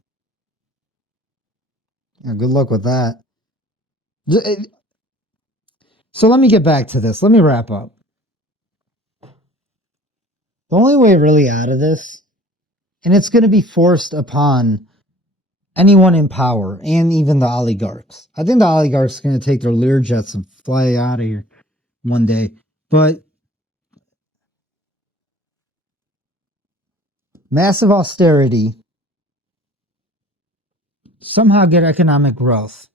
Yeah, good luck with that. So let me get back to this. Let me wrap up. The only way really out of this, and it's going to be forced upon anyone in power and even the oligarchs. I think the oligarchs are going to take their Lear jets and fly out of here one day. But massive austerity, somehow get economic growth,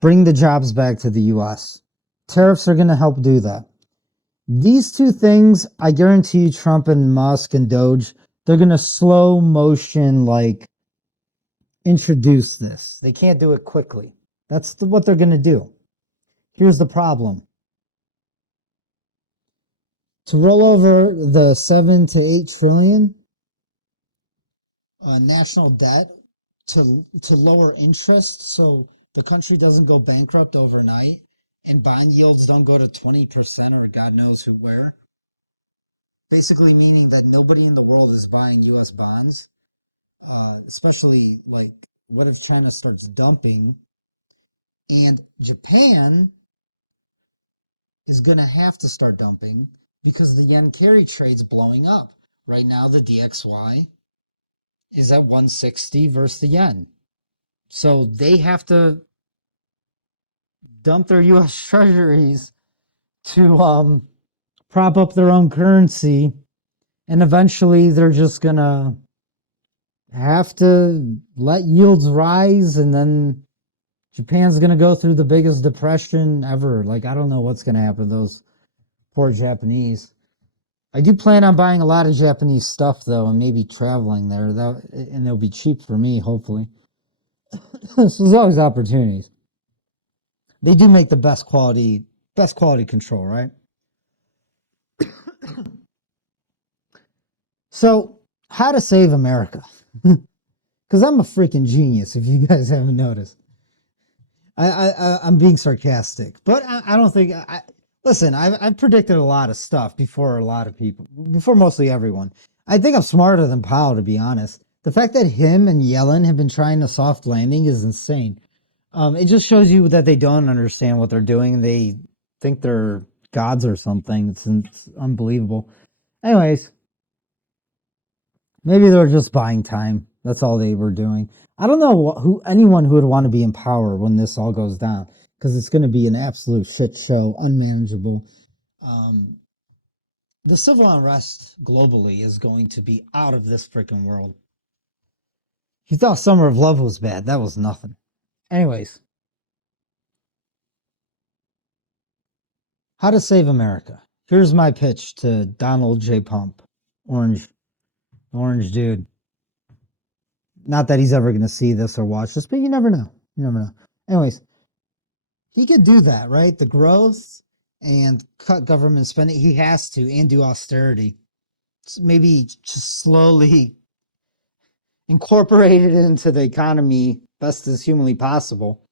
bring the jobs back to the U.S. Tariffs are going to help do that. These two things, I guarantee you, Trump and Musk and Doge, they're going to slow motion, like, introduce this. They can't do it quickly. That's what they're going to do. Here's the problem. To roll over the 7 to 8 trillion national debt to lower interest so the country doesn't go bankrupt overnight and bond yields don't go to 20% or God knows who where. Basically meaning that nobody in the world is buying U.S. bonds, especially like what if China starts dumping and Japan is going to have to start dumping because the yen carry trade's blowing up. Right now, the DXY is at 160 versus the yen. So they have to dump their U.S. treasuries to prop up their own currency. And eventually they're just going to have to let yields rise. And then Japan's going to go through the biggest depression ever. Like, I don't know what's going to happen to those poor Japanese. I do plan on buying a lot of Japanese stuff, though, and maybe traveling there. And it'll be cheap for me, hopefully. So there's always opportunities. They do make the best quality control, right? So, how to save America? Because I'm a freaking genius, if you guys haven't noticed. I'm being sarcastic, but I don't think listen, I've predicted a lot of stuff before a lot of people, before mostly everyone. I think I'm smarter than Powell, to be honest. The fact that him and Yellen have been trying a soft landing is insane. It just shows you that they don't understand what they're doing. They think they're gods or something. It's unbelievable. Anyways, maybe they're just buying time. That's all they were doing. I don't know anyone who would want to be in power when this all goes down, because it's going to be an absolute shit show, unmanageable. The civil unrest globally is going to be out of this freaking world. You thought Summer of Love was bad. That was nothing. Anyways, how to save America. Here's my pitch to Donald J. Pump, orange dude. Not that he's ever going to see this or watch this, but you never know. You never know. Anyways, he could do that, right? The growth and cut government spending. He has to, and do austerity. Maybe just slowly incorporate it into the economy best as humanly possible.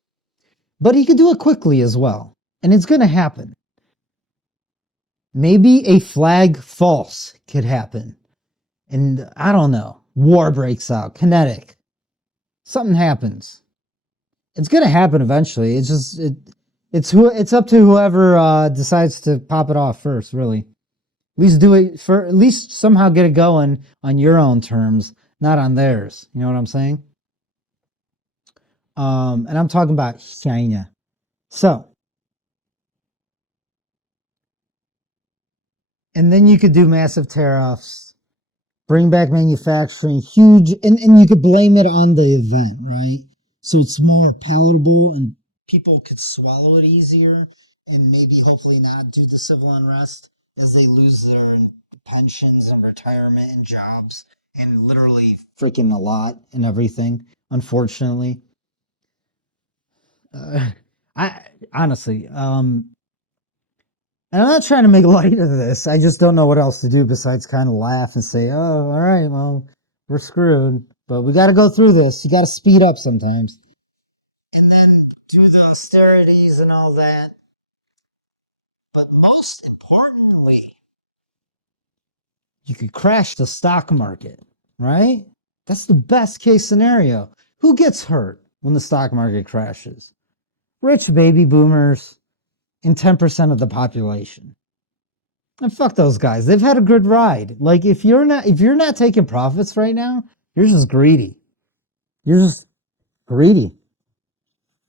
But he could do it quickly as well. And it's going to happen. Maybe a flag false could happen. And I don't know. War breaks out. Kinetic. Something happens. It's going to happen eventually. It's just it's up to whoever decides to pop it off first, really. At least do it for, at least somehow get it going on your own terms, not on theirs. You know what I'm saying? And I'm talking about China. So, and then you could do massive tariffs, bring back manufacturing, huge, and you could blame it on the event, right? So it's more palatable and people could swallow it easier and maybe hopefully not do the civil unrest as they lose their pensions and retirement and jobs and literally freaking a lot and everything, unfortunately. Uh, I honestly, and I'm not trying to make light of this. I just don't know what else to do besides kind of laugh and say, "Oh, all right, well, we're screwed." But we got to go through this. You got to speed up sometimes. And then do the austerities and all that. But most importantly, you could crash the stock market, right? That's the best case scenario. Who gets hurt when the stock market crashes? Rich baby boomers and 10% of the population. And fuck those guys. They've had a good ride. Like if you're not taking profits right now, you're just greedy. You're just greedy.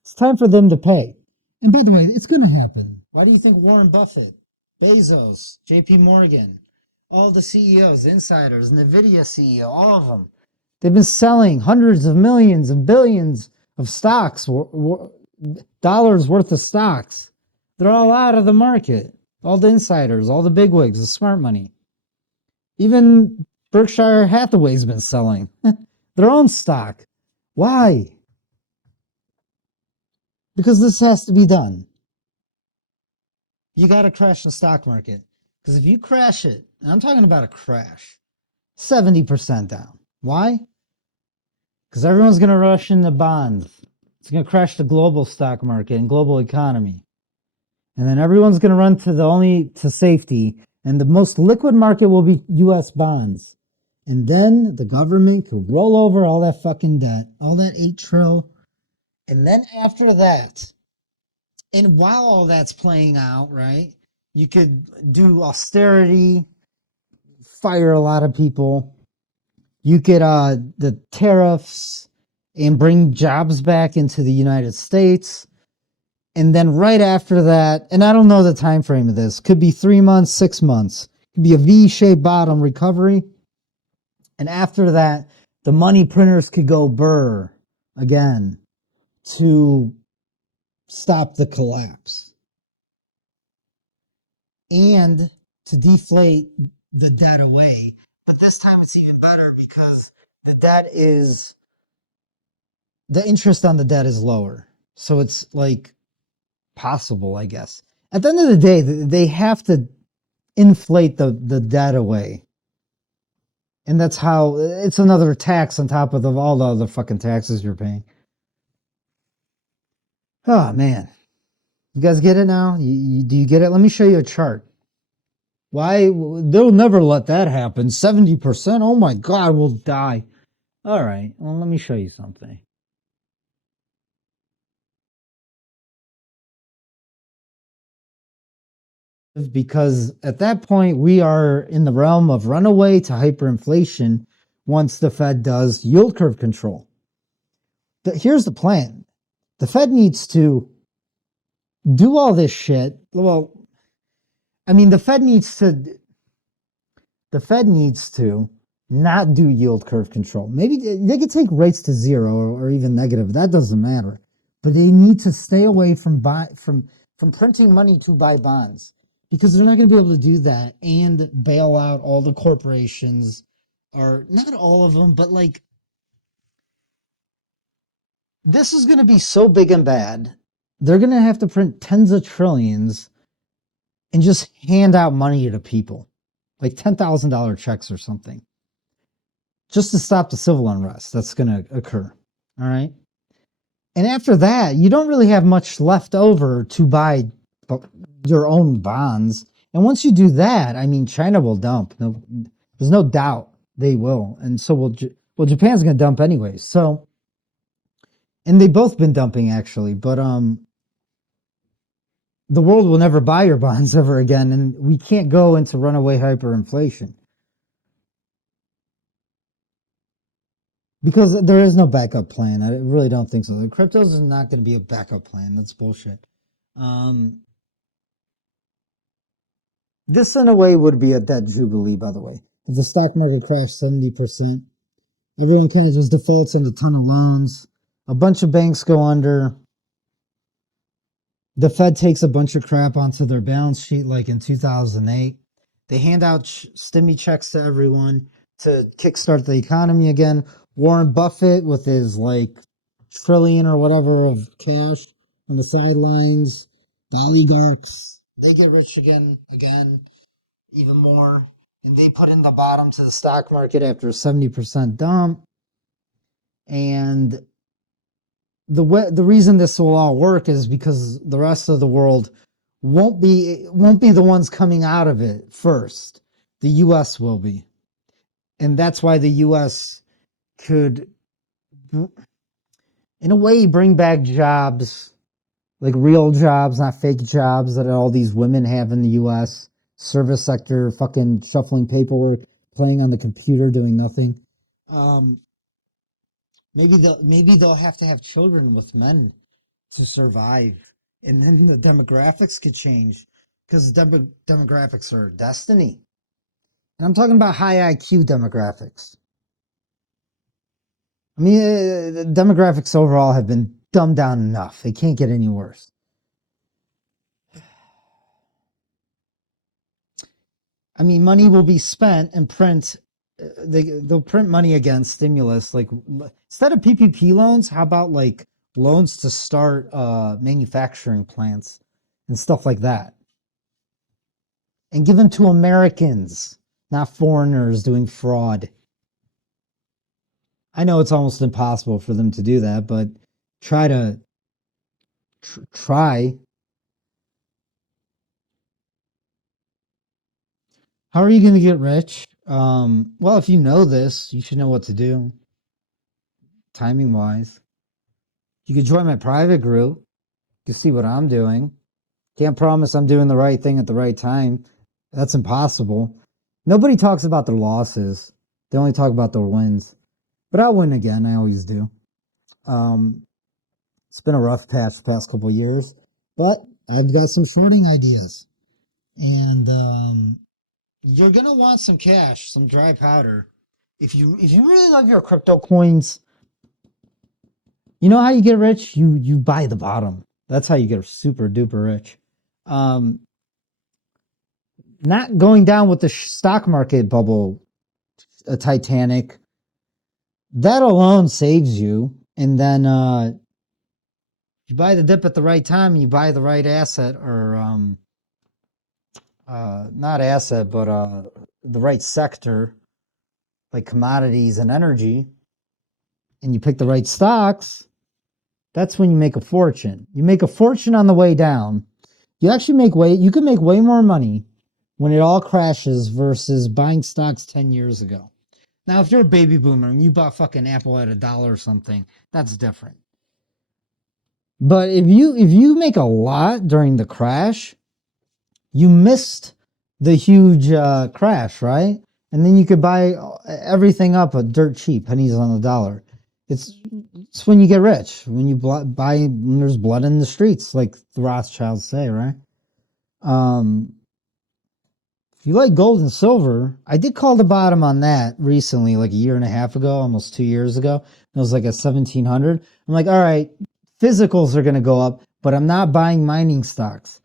It's time for them to pay. And by the way, it's going to happen. Why do you think Warren Buffett, Bezos, JP Morgan, all the CEOs, insiders, Nvidia CEO, all of them, they've been selling hundreds of millions and billions of stocks, dollars worth of stocks. They're all out of the market. All the insiders, all the bigwigs, the smart money. Even Berkshire Hathaway's been selling their own stock. Why? Because this has to be done. You got to crash the stock market. Because if you crash it, and I'm talking about a crash, 70% down. Why? Because everyone's going to rush into bonds. It's going to crash the global stock market and global economy. And then everyone's going to run to safety. And the most liquid market will be U.S. bonds. And then the government could roll over all that fucking debt, all that 8 trillion. And then after that, and while all that's playing out, right, you could do austerity, fire a lot of people. You could the tariffs and bring jobs back into the United States. And then right after that, and I don't know the time frame of this, could be 3 months, 6 months, could be a V-shaped bottom recovery. And after that, the money printers could go burr again to stop the collapse and to deflate the debt away. But this time it's even better because the interest on the debt is lower. So it's like possible, I guess. At the end of the day, they have to inflate the debt away. And that's how it's another tax on top of all the other fucking taxes you're paying. Oh, man. You guys get it now? Do you get it? Let me show you a chart. Why? They'll never let that happen. 70%? Oh my God, we'll die. All right. Well, let me show you something. Because at that point, we are in the realm of runaway to hyperinflation once the Fed does yield curve control. Here's the plan. The Fed needs to do all this shit. Well, I mean, the Fed needs to not do yield curve control. Maybe they could take rates to zero or even negative. That doesn't matter. But they need to stay away from printing money to buy bonds, because they're not going to be able to do that and bail out all the corporations, or not all of them, but like this is going to be so big and bad. They're going to have to print tens of trillions and just hand out money to people, like $10,000 checks or something, just to stop the civil unrest that's going to occur. All right. And after that, you don't really have much left over to buy your own bonds. And once you do that, I mean, China will dump. No, there's no doubt they will. And so well, Japan's going to dump anyway. So, and they've both been dumping actually, but the world will never buy your bonds ever again, and we can't go into runaway hyperinflation because there is no backup plan. I really don't think so. The cryptos is not going to be a backup plan. That's bullshit. This in a way would be a debt jubilee, by the way. If the stock market crashed 70%, everyone kind of just defaults into a ton of loans. A bunch of banks go under. The Fed takes a bunch of crap onto their balance sheet, like in 2008. They hand out stimmy checks to everyone to kickstart the economy again. Warren Buffett, with his like trillion or whatever of cash on the sidelines, the oligarchs, they get rich again, even more. And they put in the bottom to the stock market after a 70% dump. And the reason this will all work is because the rest of the world won't be the ones coming out of it first. The US will be. And that's why the US could in a way bring back jobs, like real jobs, not fake jobs that all these women have in the US. Service sector, fucking shuffling paperwork, playing on the computer, doing nothing. Um, maybe they'll have to have children with men to survive, and then the demographics could change because demographics are destiny. And I'm talking about high IQ demographics. I mean, the demographics overall have been dumbed down enough. They can't get any worse. I mean, money will be spent and print. They'll print money against stimulus. Like instead of PPP loans, how about like loans to start manufacturing plants and stuff like that, and give them to Americans, not foreigners doing fraud. I know it's almost impossible for them to do that, but try to try. How are you going to get rich? Well, if you know this, you should know what to do, timing wise. You could join my private group. You can see what I'm doing. Can't promise I'm doing the right thing at the right time. That's impossible. Nobody talks about their losses. They only talk about their wins. But I'll win again. I always do. It's been a rough patch the past couple of years, but I've got some shorting ideas. And you're gonna want some cash, some dry powder. If you really love your crypto coins, you know how you get rich? You buy the bottom. That's how you get super duper rich. Not going down with the stock market bubble, a Titanic. That alone saves you. And then you buy the dip at the right time, and you buy the right asset, or not asset, but the right sector, like commodities and energy, and you pick the right stocks. That's when you make a fortune. You make a fortune on the way down. You actually you can make way more money when it all crashes versus buying stocks 10 years ago. Now, if you're a baby boomer and you bought fucking Apple at $1 or something, that's different. But if you make a lot during the crash, you missed the huge crash, right? And then you could buy everything up at dirt cheap, pennies on the dollar. It's when you get rich, when you buy, when there's blood in the streets, like the Rothschilds say, right? If you like gold and silver, I did call the bottom on that recently, like a year and a half ago, almost 2 years ago. It was like a 1700. I'm like, all right, physicals are going to go up, but I'm not buying mining stocks.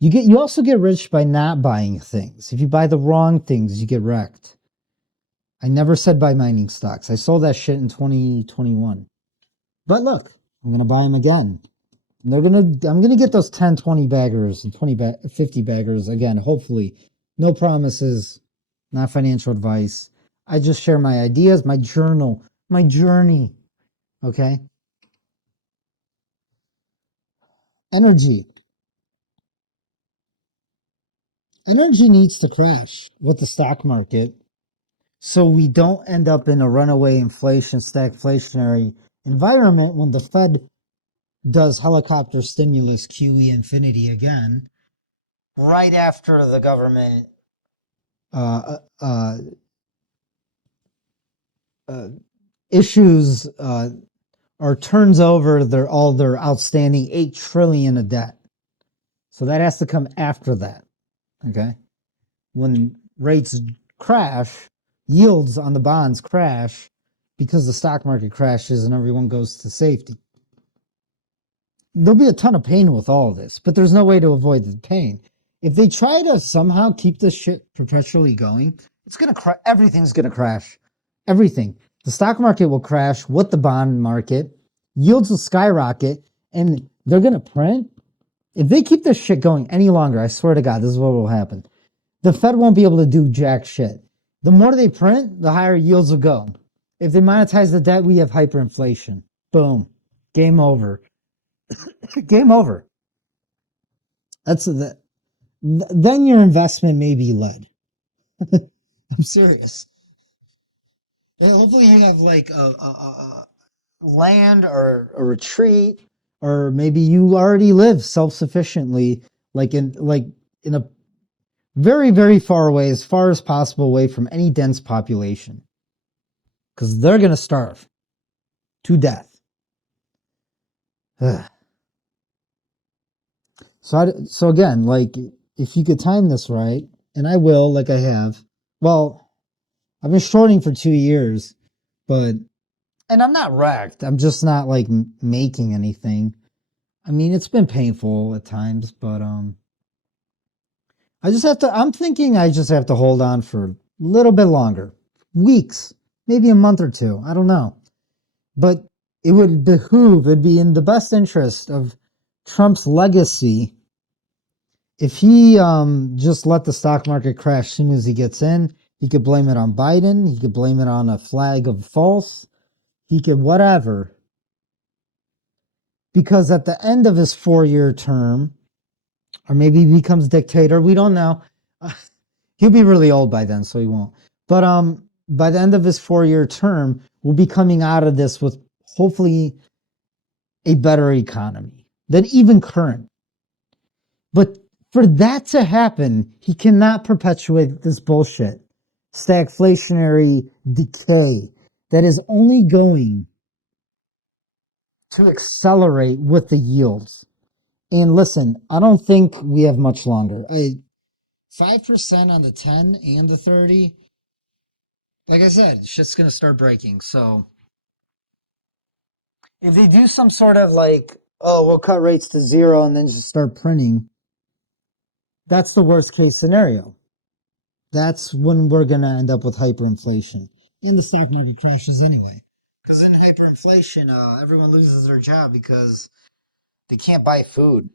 You also get rich by not buying things. If you buy the wrong things, you get wrecked. I never said buy mining stocks. I sold that shit in 2021. But look, I'm going to buy them again. And I'm going to get those 10, 20 baggers and 50 baggers again, hopefully. No promises, not financial advice. I just share my ideas, my journal, my journey. Okay? Energy. Energy needs to crash with the stock market so we don't end up in a runaway inflation, stagflationary environment when the Fed does helicopter stimulus QE infinity again, right after the government issues or turns over all their outstanding $8 trillion of debt. So that has to come after that. Okay. When rates crash, yields on the bonds crash because the stock market crashes and everyone goes to safety. there'll be a ton of pain with all of this, but there's no way to avoid the pain. If they try to somehow keep this shit perpetually going, it's gonna everything's gonna crash. Everything. The stock market will crash with the bond market, yields will skyrocket, and they're gonna print. If they keep this shit going any longer, I swear to God, this is what will happen. The Fed won't be able to do jack shit. The more they print, the higher yields will go. If they monetize the debt, we have hyperinflation. Boom. Game over. Game over. That's the. Then your investment may be led. I'm serious. And hopefully you have like a land or a retreat, or maybe you already live self-sufficiently, like in a very, very far away, as far as possible away from any dense population, because they're gonna starve to death. So again, like, if you could time this right, and I will, like I have. Well, I've been shorting for 2 years, and I'm not wrecked. I'm just not like making anything. I mean, it's been painful at times, but I'm thinking I just have to hold on for a little bit longer. Weeks, maybe a month or two. I don't know. But it'd be in the best interest of Trump's legacy if he just let the stock market crash as soon as he gets in. He could blame it on Biden. He could blame it on a flag of false. He could whatever. Because at the end of his 4-year term, or maybe he becomes dictator, we don't know. He'll be really old by then, so he won't. But by the end of his 4-year term, we'll be coming out of this with hopefully a better economy than even current. But for that to happen, he cannot perpetuate this bullshit. Stagflationary decay that is only going to accelerate with the yields. And listen, I don't think we have much longer. 5% on the 10 and the 30. Like I said, shit's going to start breaking. So if they do some sort of like, oh, we'll cut rates to 0 and then just start printing, that's the worst case scenario. That's when we're going to end up with hyperinflation. And the stock market crashes anyway. Because in hyperinflation, everyone loses their job because they can't buy food.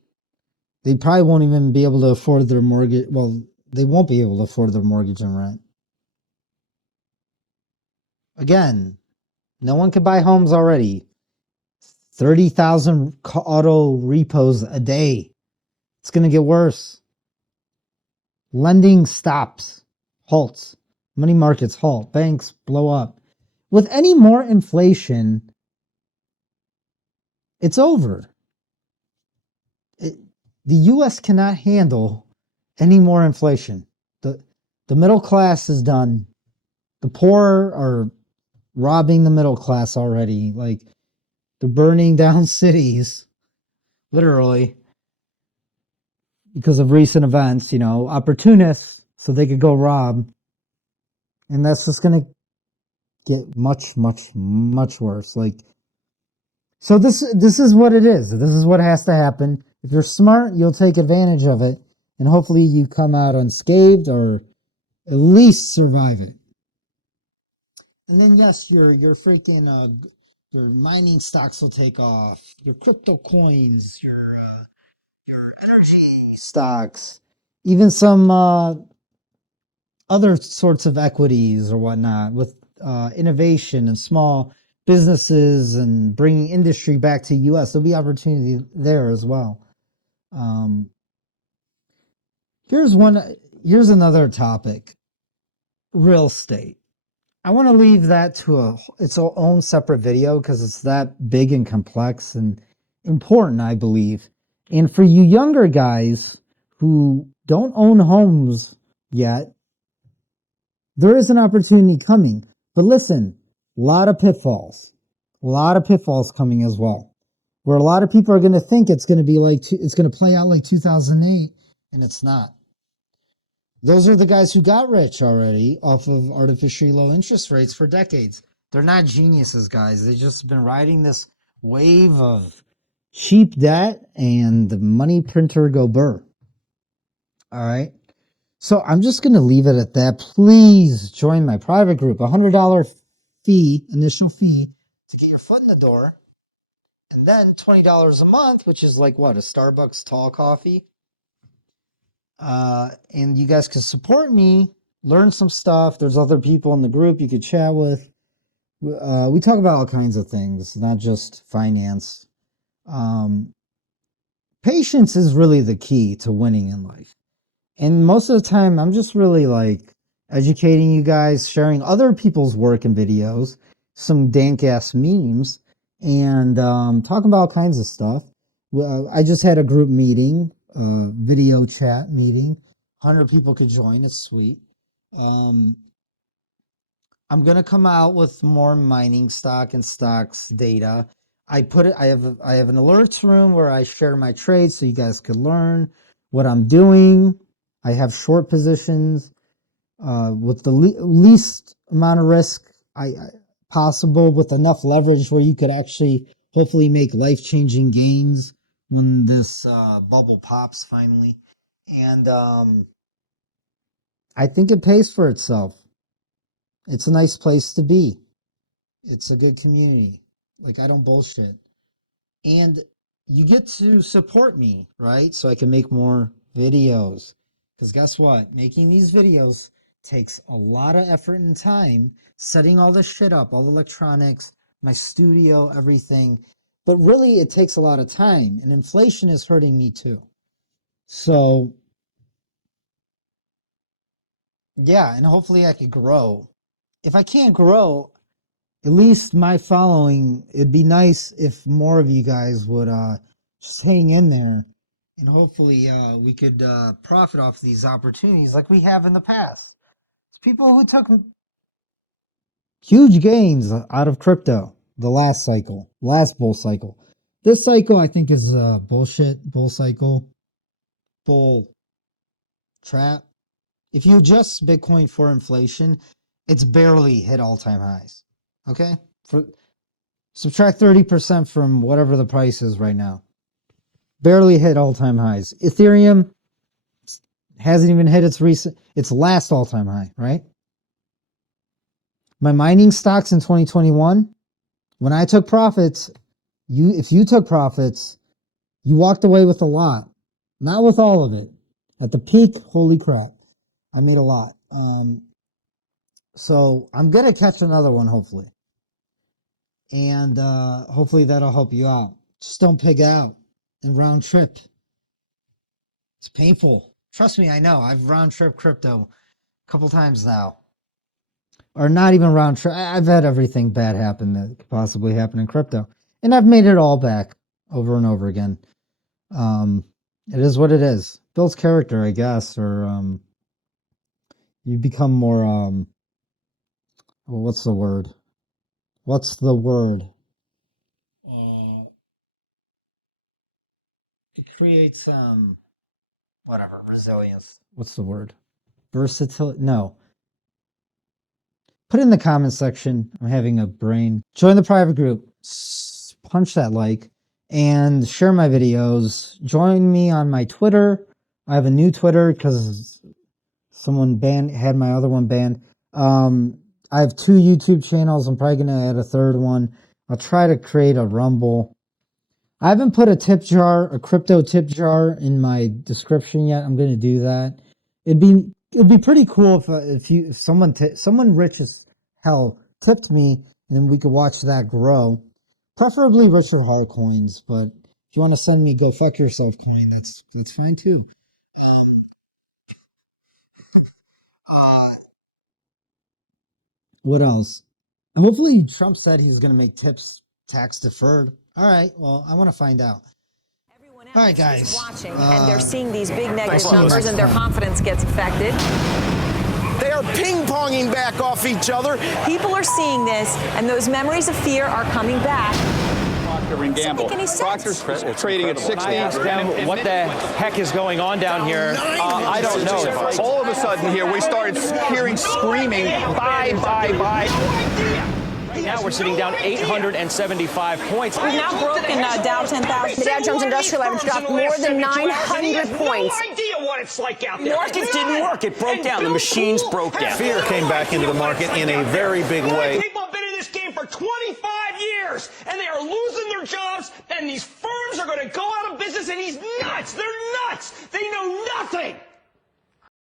They probably won't even be able to afford their mortgage. Well, they won't be able to afford their mortgage and rent. Again, no one can buy homes already. 30,000 auto repos a day. It's going to get worse. Lending stops, halts. Money markets halt. Banks blow up. With any more inflation, it's over. The U.S. cannot handle any more inflation. The middle class is done. The poor are robbing the middle class already. Like, they're burning down cities, literally, because of recent events, opportunists, so they could go rob. And that's just going to get much, much, much worse. Like, so this is what it is. This is what has to happen. If you're smart, you'll take advantage of it, and hopefully you come out unscathed or at least survive it. And then yes, your freaking your mining stocks will take off. Your crypto coins, your energy stocks, even some other sorts of equities or whatnot with innovation and small businesses and bringing industry back to U.S. There'll be opportunity there as well. Here's another topic: real estate. I want to leave that to its own separate video because it's that big and complex and important, I believe. And for you younger guys who don't own homes yet, there is an opportunity coming. But listen, a lot of pitfalls coming as well. Where a lot of people are going to think it's going to play out like 2008, and it's not. Those are the guys who got rich already off of artificially low interest rates for decades. They're not geniuses, guys. They've just been riding this wave of cheap debt and the money printer go burr. All right. So I'm just going to leave it at that. Please join my private group. $100 fee, initial fee, to get your foot in the door. And then $20 a month, which is like what, a Starbucks tall coffee. And you guys can support me, learn some stuff. There's other people in the group you could chat with. We talk about all kinds of things, not just finance. Patience is really the key to winning in life. And most of the time, I'm just really like educating you guys, sharing other people's work and videos, some dank ass memes, and talking about all kinds of stuff. I just had a group meeting, video chat meeting. 100 people could join. It's sweet. I'm gonna come out with more mining stock and stocks data. I have an alerts room where I share my trades so you guys can learn what I'm doing. I have short positions with the least amount of risk possible, with enough leverage where you could actually hopefully make life-changing gains when this bubble pops finally. And I think it pays for itself. It's a nice place to be. It's a good community. Like, I don't bullshit. And you get to support me, right? So I can make more videos. Because guess what? Making these videos takes a lot of effort and time, setting all this shit up, all the electronics, my studio, everything. But really, it takes a lot of time. And inflation is hurting me too. So, yeah, and hopefully I could grow. If I can't grow, at least my following, it'd be nice if more of you guys would just hang in there, and hopefully we could profit off these opportunities like we have in the past. It's people who took huge gains out of crypto the last cycle, last bull cycle. This cycle I think is bullshit, bull cycle, bull trap. If you adjust Bitcoin for inflation, it's barely hit all-time highs. Okay? Subtract 30% from whatever the price is right now. Barely hit all-time highs. Ethereum hasn't even hit its last all-time high, right? My mining stocks in 2021, when I took profits, if you took profits, you walked away with a lot. Not with all of it. At the peak, holy crap, I made a lot. So I'm going to catch another one, hopefully. And hopefully that'll help you out. Just don't pig out and round trip. It's painful. Trust me, I know. I've round trip crypto a couple times now. Or not even round trip. I've had everything bad happen that could possibly happen in crypto. And I've made it all back over and over again. It is what it is. Builds character, I guess. Or you become more... well, what's the word? What's the word? It creates whatever, resilience. What's the word? Versatility? No. Put it in the comment section. I'm having a brain. Join the private group. Punch that like and share my videos. Join me on my Twitter. I have a new Twitter because someone had my other one banned. I have 2 YouTube channels. I'm probably going to add a third one. I'll try to create a Rumble. I haven't put a crypto tip jar in my description yet. I'm going to do that. It'd be pretty cool if someone rich as hell tipped me, and then we could watch that grow. Preferably Richard Hall coins, but if you want to send me go fuck yourself coin, that's fine too. What else? Hopefully Trump said he's going to make tips tax deferred. All right, well, I want to find out. All right, guys. Watching, and they're seeing these big negative numbers, and their confidence gets affected. They are ping-ponging back off each other. People are seeing this, and those memories of fear are coming back. Procter and Gamble. Procter's trading at 60. What the heck is going on down here? I don't know. All of a sudden here, we started hearing screaming, buy, buy, buy. Now we're sitting down 875 points. We've now broken Dow 10,000. The Dow Jones Industrial Average dropped more than 900 points. No idea what it's like out there. The market didn't work. It broke down. The machines broke down. Fear came back into the market in a very big way. People have been in this game for 25 years, and they are losing their jobs, and these firms are going to go out of business, and he's nuts. They're nuts. They know nothing.